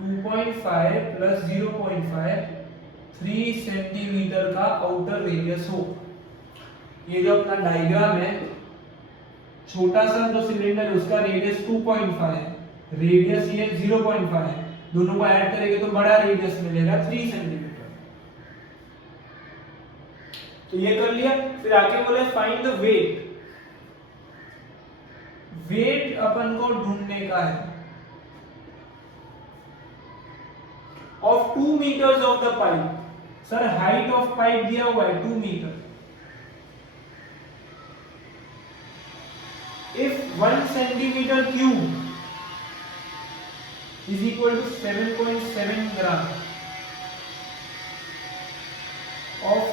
2.5 plus 0.5, 3 centimetre का आउटर रेडियस हो. ये जो अपना डायग्राम है, छोटा सा जो सिलेंडर है उसका रेडियस 2.5 है, रेडियस ये 0.5 है, दोनों को ऐड करेंगे तो बड़ा रेडियस मिलेगा 3 सेंटीमीटर. तो ये कर लिया. फिर आगे बोले फाइंड द वेट. वेट अपन को ढूंढने का है of 2 metres of the pipe. Sir height of pipe दिया हुआ है 2 metre. If 1 centimeter cube is equal to 7.7 gram of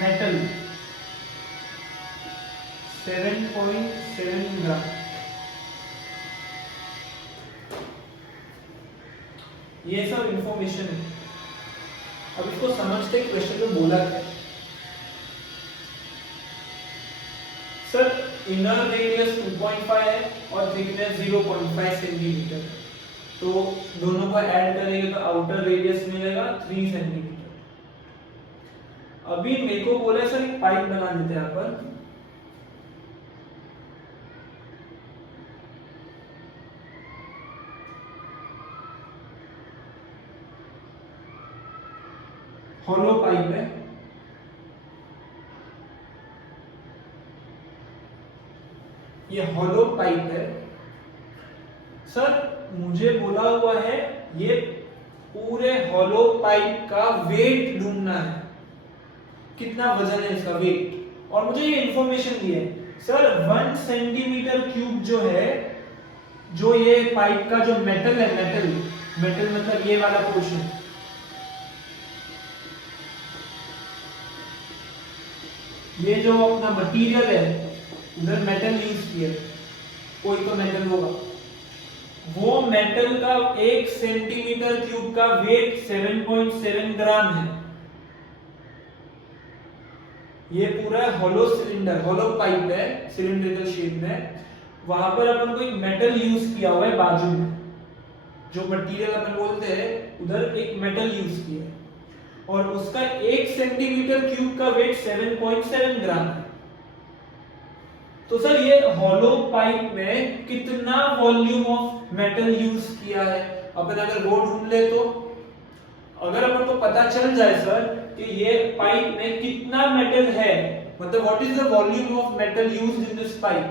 metal, 7.7 gram, ये सब इंफॉर्मेशन है. अब इसको समझते क्वेश्चन में बोला है. सर इनर रेडियस 2.5 है और थिकनेस 0.5 सेंटीमीटर, तो दोनों को ऐड करेंगे तो आउटर रेडियस मिलेगा 3 सेंटीमीटर. अभी मेरे को बोला सर एक पाइप बना देते हैं यहाँ पर. हॉलो पाइप है, ये हॉलो पाइप है. सर मुझे बोला हुआ है ये पूरे हॉलो पाइप का वेट ढूंढना है, कितना वजन है इसका वेट, और मुझे ये इंफॉर्मेशन दी है. सर 1 सेंटीमीटर क्यूब जो है, जो ये पाइप का जो मेटल है, मेटल मतलब ये वाला पोर्शन, ये जो अपना मटेरियल है उधर मेटल यूज किया, कोई तो मेटल होगा, वो मेटल का 1 सेंटीमीटर क्यूब का वेट 7.7 ग्राम है. ये पूरा हॉलो सिलेंडर, हॉलो पाइप है सिलेंड्रिकल शेप में, वहां पर अपन को एक मेटल यूज किया हुआ है बाजू में, जो मटेरियल अपन बोलते हैं उधर एक मेटल यूज किया है, और उसका 1 सेंटीमीटर क्यूब का वेट 7.7 ग्राम है. तो सर ये हॉलो पाइप में कितना वॉल्यूम ऑफ मेटल यूज किया है, अपन अगर वो ढूंढ ले तो, अगर अपन को पता चल जाए सर कि ये पाइप में कितना मेटल है, मतलब what is the volume of metal used in this pipe,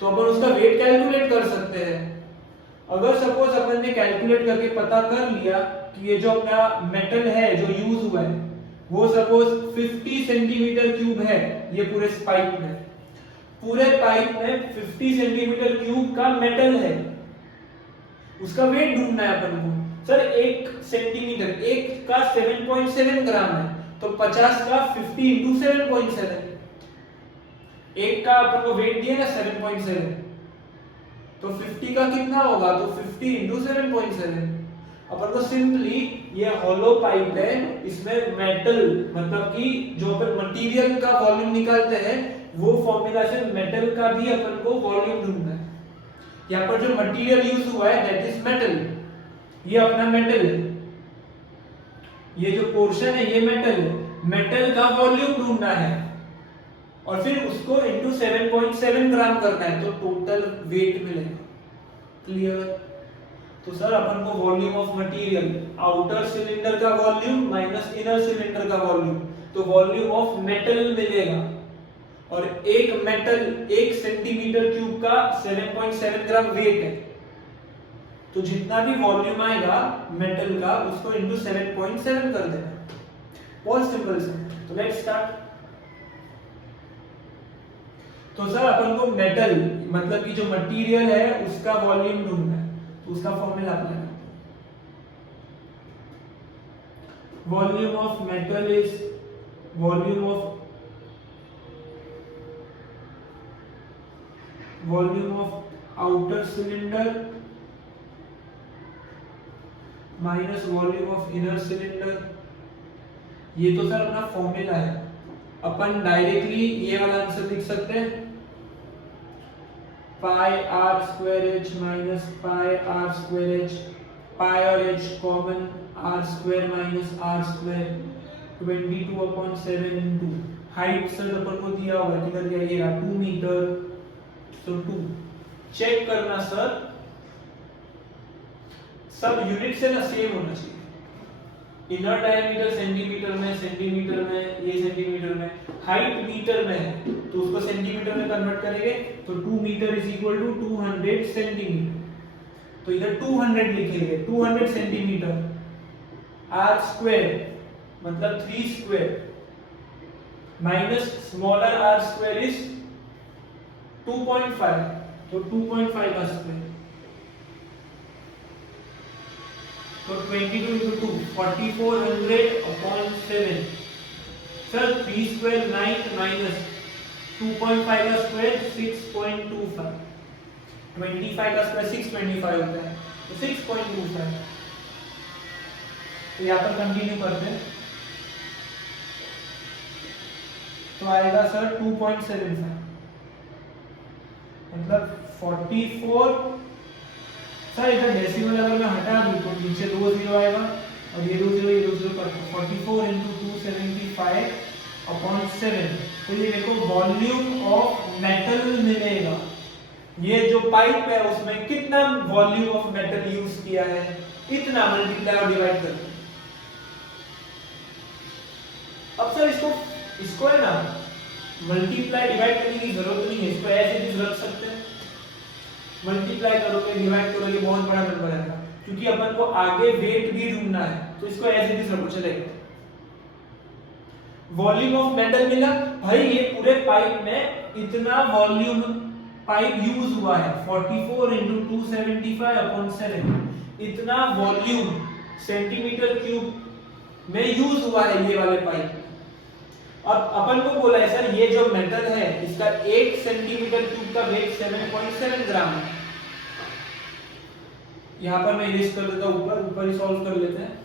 तो अपन उसका वेट कैलकुलेट कर सकते हैं. अगर सपोज अपन ने कैलकुलेट करके पता कर लिया कि ये जो अपना मेटल है जो यूज हुआ है वो सपोज 50 सेंटीमीटर क्यूब है, ये पूरे पाइप में, पूरे पाइप में 50 सेंटीमीटर क्यूब का मेटल है, उसका वेट ढूंढना है अपन को। सर 1 सेंटीमीटर, एक का 7.7 ग्राम है, तो 50 का 50 इंटू 7.7, एक का अपन को वेट दिया ना 7.7, तो 50 का कितना होगा, तो 50 इंटू 7.7। अपन को सिंपली ये हॉलो पाइप है, इसमें मेटल मतलब कि जो अपन मटेरियल का वॉल्यूम निकालते हैं वो फॉर्मूला से मेटल का भी अपन को वॉल्यूम ढूंढना है। यहाँ पर जो मटेरियल यूज हुआ है दैट इज मेटल, ये अपना मेटल है, ये जो पोर्शन है ये मेटल है, मेटल का वॉल्यूम ढूंढना है और फिर उसको इनटू 7.7 ग्राम करना है, तो टोटल वेट मिलेगा। क्लियर? तो सर अपन को volume of material, outer cylinder का वॉल्यूम माइनस इनर सिलेंडर का वॉल्यूम, तो वॉल्यूम ऑफ मेटल मिलेगा, और एक मेटल 1 सेंटीमीटर क्यूब का 7.7 ग्राम वेट है, तो जितना भी वॉल्यूम आएगा मेटल का उसको इनटू 7.7 कर देना। बहुत सिंपल से, तो लेट्स स्टार्ट। तो सर अपन को मेटल मतलब कि जो मटेरियल है उसका वॉल्यूम ढूंढना है, तो उसका फॉर्मूला अप्लाई करते हैं। Volume of metal is volume of outer cylinder minus volume of inner cylinder. ये तो सर अपना फॉर्मूला है, अपन डायरेक्टली ये वाला आंसर लिख सकते हैं, pi are square H minus pi are square h, pi और h common, r square minus r square 22/7 into height sir अपन को दिया होगा, किधर गया ये 2 मीटर, तो 2 चेक करना सर सब यूनिट से ना सेम होना चाहिए। इनर डायमीटर सेंटीमीटर में, सेंटीमीटर में, ये सेंटीमीटर में, हाइट मीटर में है तो उसको सेंटीमीटर में कन्वर्ट करेंगे, तो 2 metre is equal to 200 centimetre, तो इधर 200 लिखेंगे, 200 सेंटीमीटर। आर स्क्वायर मतलब 3 square minus smaller R square is 2.5, तो 2.5 का स्क्वायर, तो 22 into 2 4400/7। सर 3 स्क्वायर 9 माइनस 2.5 का स्क्वायर 6.25, 25 का स्क्वायर 625 होता है, तो 6.25। तो यहाँ पर कंटिन्यू करते हैं, तो आएगा सर 2.75 मतलब 44। सर इधर डेसिमल अगर मैं हटा दूं तो नीचे 2 जीरो आएगा और ये 2 जीरो करके 44 into 275/7, तो ये देखो वॉल्यूम ऑफ मेटल मिलेगा। ये जो पाइप है उसमें कितना वॉल्यूम ऑफ मेटल यूज किया है, इतना मल्टीप्लाई और डिवाइड करके। अब सर इसको है ना मल्टीप्लाई डिवाइड करने की जरूरत नहीं है, इसको ऐसे भी रख सकते हैं, मल्टीप्लाई करोगे डिवाइड करोगे बहुत बड़ा नंबर आएगा, क्योंकि अपन को आगे वेट भी ढूंढना है, तो इसको एज इट इज रखो चलेगा। वॉल्यूम ऑफ मेटल मिला भाई, ये पूरे पाइप में इतना वॉल्यूम पाइप यूज हुआ है 44 into 275/7, इतना वॉल्यूम सेंटीमीटर क्यूब में यूज हुआ है ये वाले पाइप। अब अपन को बोला है सर ये जो मेटल है इसका 1 सेंटीमीटर क्यूब का वेट 7.7 ग्राम है। यहां पर मैं इरेज कर देता हूं, ऊपर ही सॉल्व कर लेते हैं।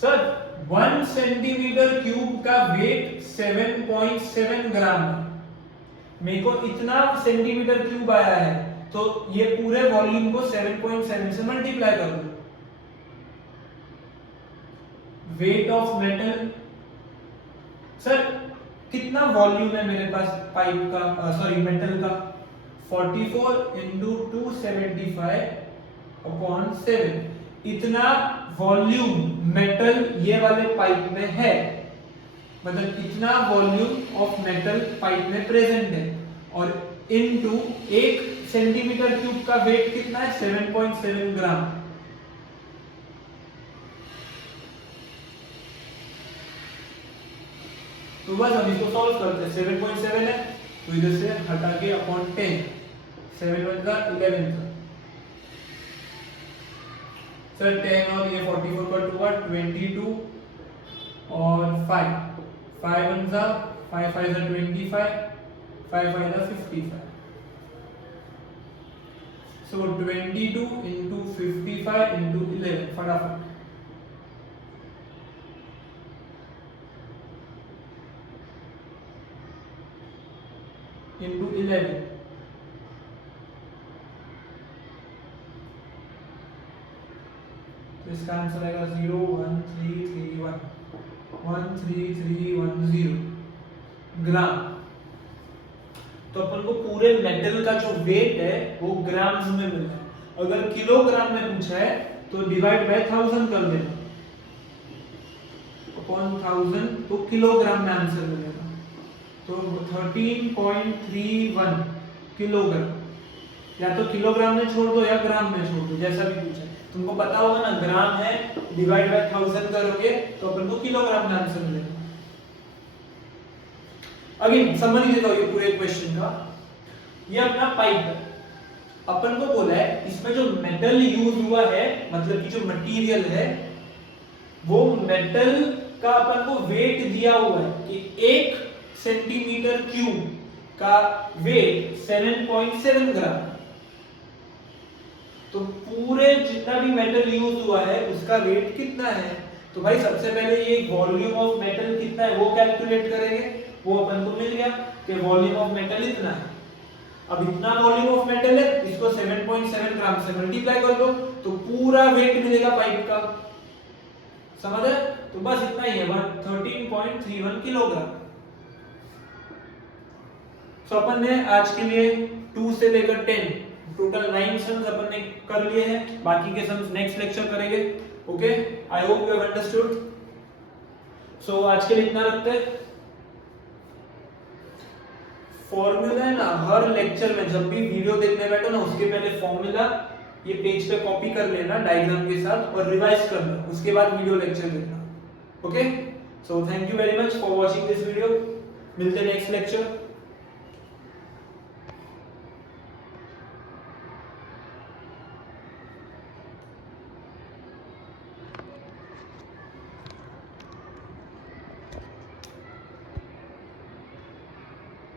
सर 1 सेंटीमीटर क्यूब का वेट 7.7 ग्राम है, मेरे को इतना सेंटीमीटर क्यूब आया है, तो ये पूरे वॉल्यूम को 7.7 से मल्टीप्लाई कर दो। वेट ऑफ मेटल, सर कितना वॉल्यूम है मेरे पास पाइप का, सॉरी मेटल का, 44 into 275/7, इतना वॉल्यूम मेटल ये वाले पाइप में है। मतलब इतना वॉल्यूम ऑफ मेटल पाइप में प्रेजेंट है, और इनटू 1 सेंटीमीटर क्यूब का वेट कितना है 7.7 ग्राम। तो बस हम इसको सॉल्व करते हैं। 7.7 है तो इधर से हटा के अपॉन 10, 7 1 का 11 का सर 10 और ये 44 का 2 का 22 और 5 5 1 का 5 5 का 25 5 5 का 55। सो 22 into 55 into 11 फटाफट into 11 तो इसका आंसर आएगा 01331 13310 ग्राम। तो अपन को पूरे मेटल का जो वेट है वो ग्राम्स में मिला है। अगर किलोग्राम में पूछा है तो डिवाइड बाय 1000 कर देना, अपॉन 1000 तो किलोग्राम में आंसर मिलेगा। तो 13.31 किलोग्राम, या तो किलोग्राम में छोड़ दो या ग्राम में छोड़ दो, जैसा भी पूछा है। तुमको पता होगा ना, ग्राम है डिवाइड बाय 1000 करोगे तो अपन को किलोग्राम में आंसर मिलेगा। अगेन समझ लेता हूं ये पूरे क्वेश्चन का। ये अपना पाइप है, अपन को बोला है इसमें जो मेटल यूज हुआ है, मतलब कि जो मटेरियल है वो मेटल का अपन को वेट दिया हुआ है कि 1 सेंटीमीटर क्यूब का वेट 7.7 ग्राम। तो पूरे जितना भी मेटल यूज हुआ है उसका वेट कितना है? तो भाई सबसे पहले ये वॉल्यूम ऑफ मेटल कितना है वो कैलकुलेट करेंगे। वो अपन को मिल गया कि वॉल्यूम ऑफ मेटल इतना है। अब इतना वॉल्यूम ऑफ मेटल है, इसको 7.7 ग्राम से मल्टीप्लाई कर दो तो पूरा वेट मिलेगा पाइप का। समझ है? तो बस इतना ही है, 13.31 किलोग्राम। तो अपन ने आज के लिए 2 से लेकर 10 टोटल 9 सम्स अपन ने कर लिए हैं। बाकी के सम्स नेक्स्ट लेक्चर करेंगे। Okay, I hope you have understood. So आज के लिए इतना रखते हैं। फॉर्मूला है ना, हर लेक्चर में जब भी वीडियो देखने बैठो ना उसके पहले फॉर्मूला ये पेज पे कॉपी कर लेना डायग्राम के साथ और रिवाइज करना, उसके बाद वीडियो लेक्चर देखना। Okay, so thank you very much for watching this video. मिलते हैं नेक्स्ट लेक्चर।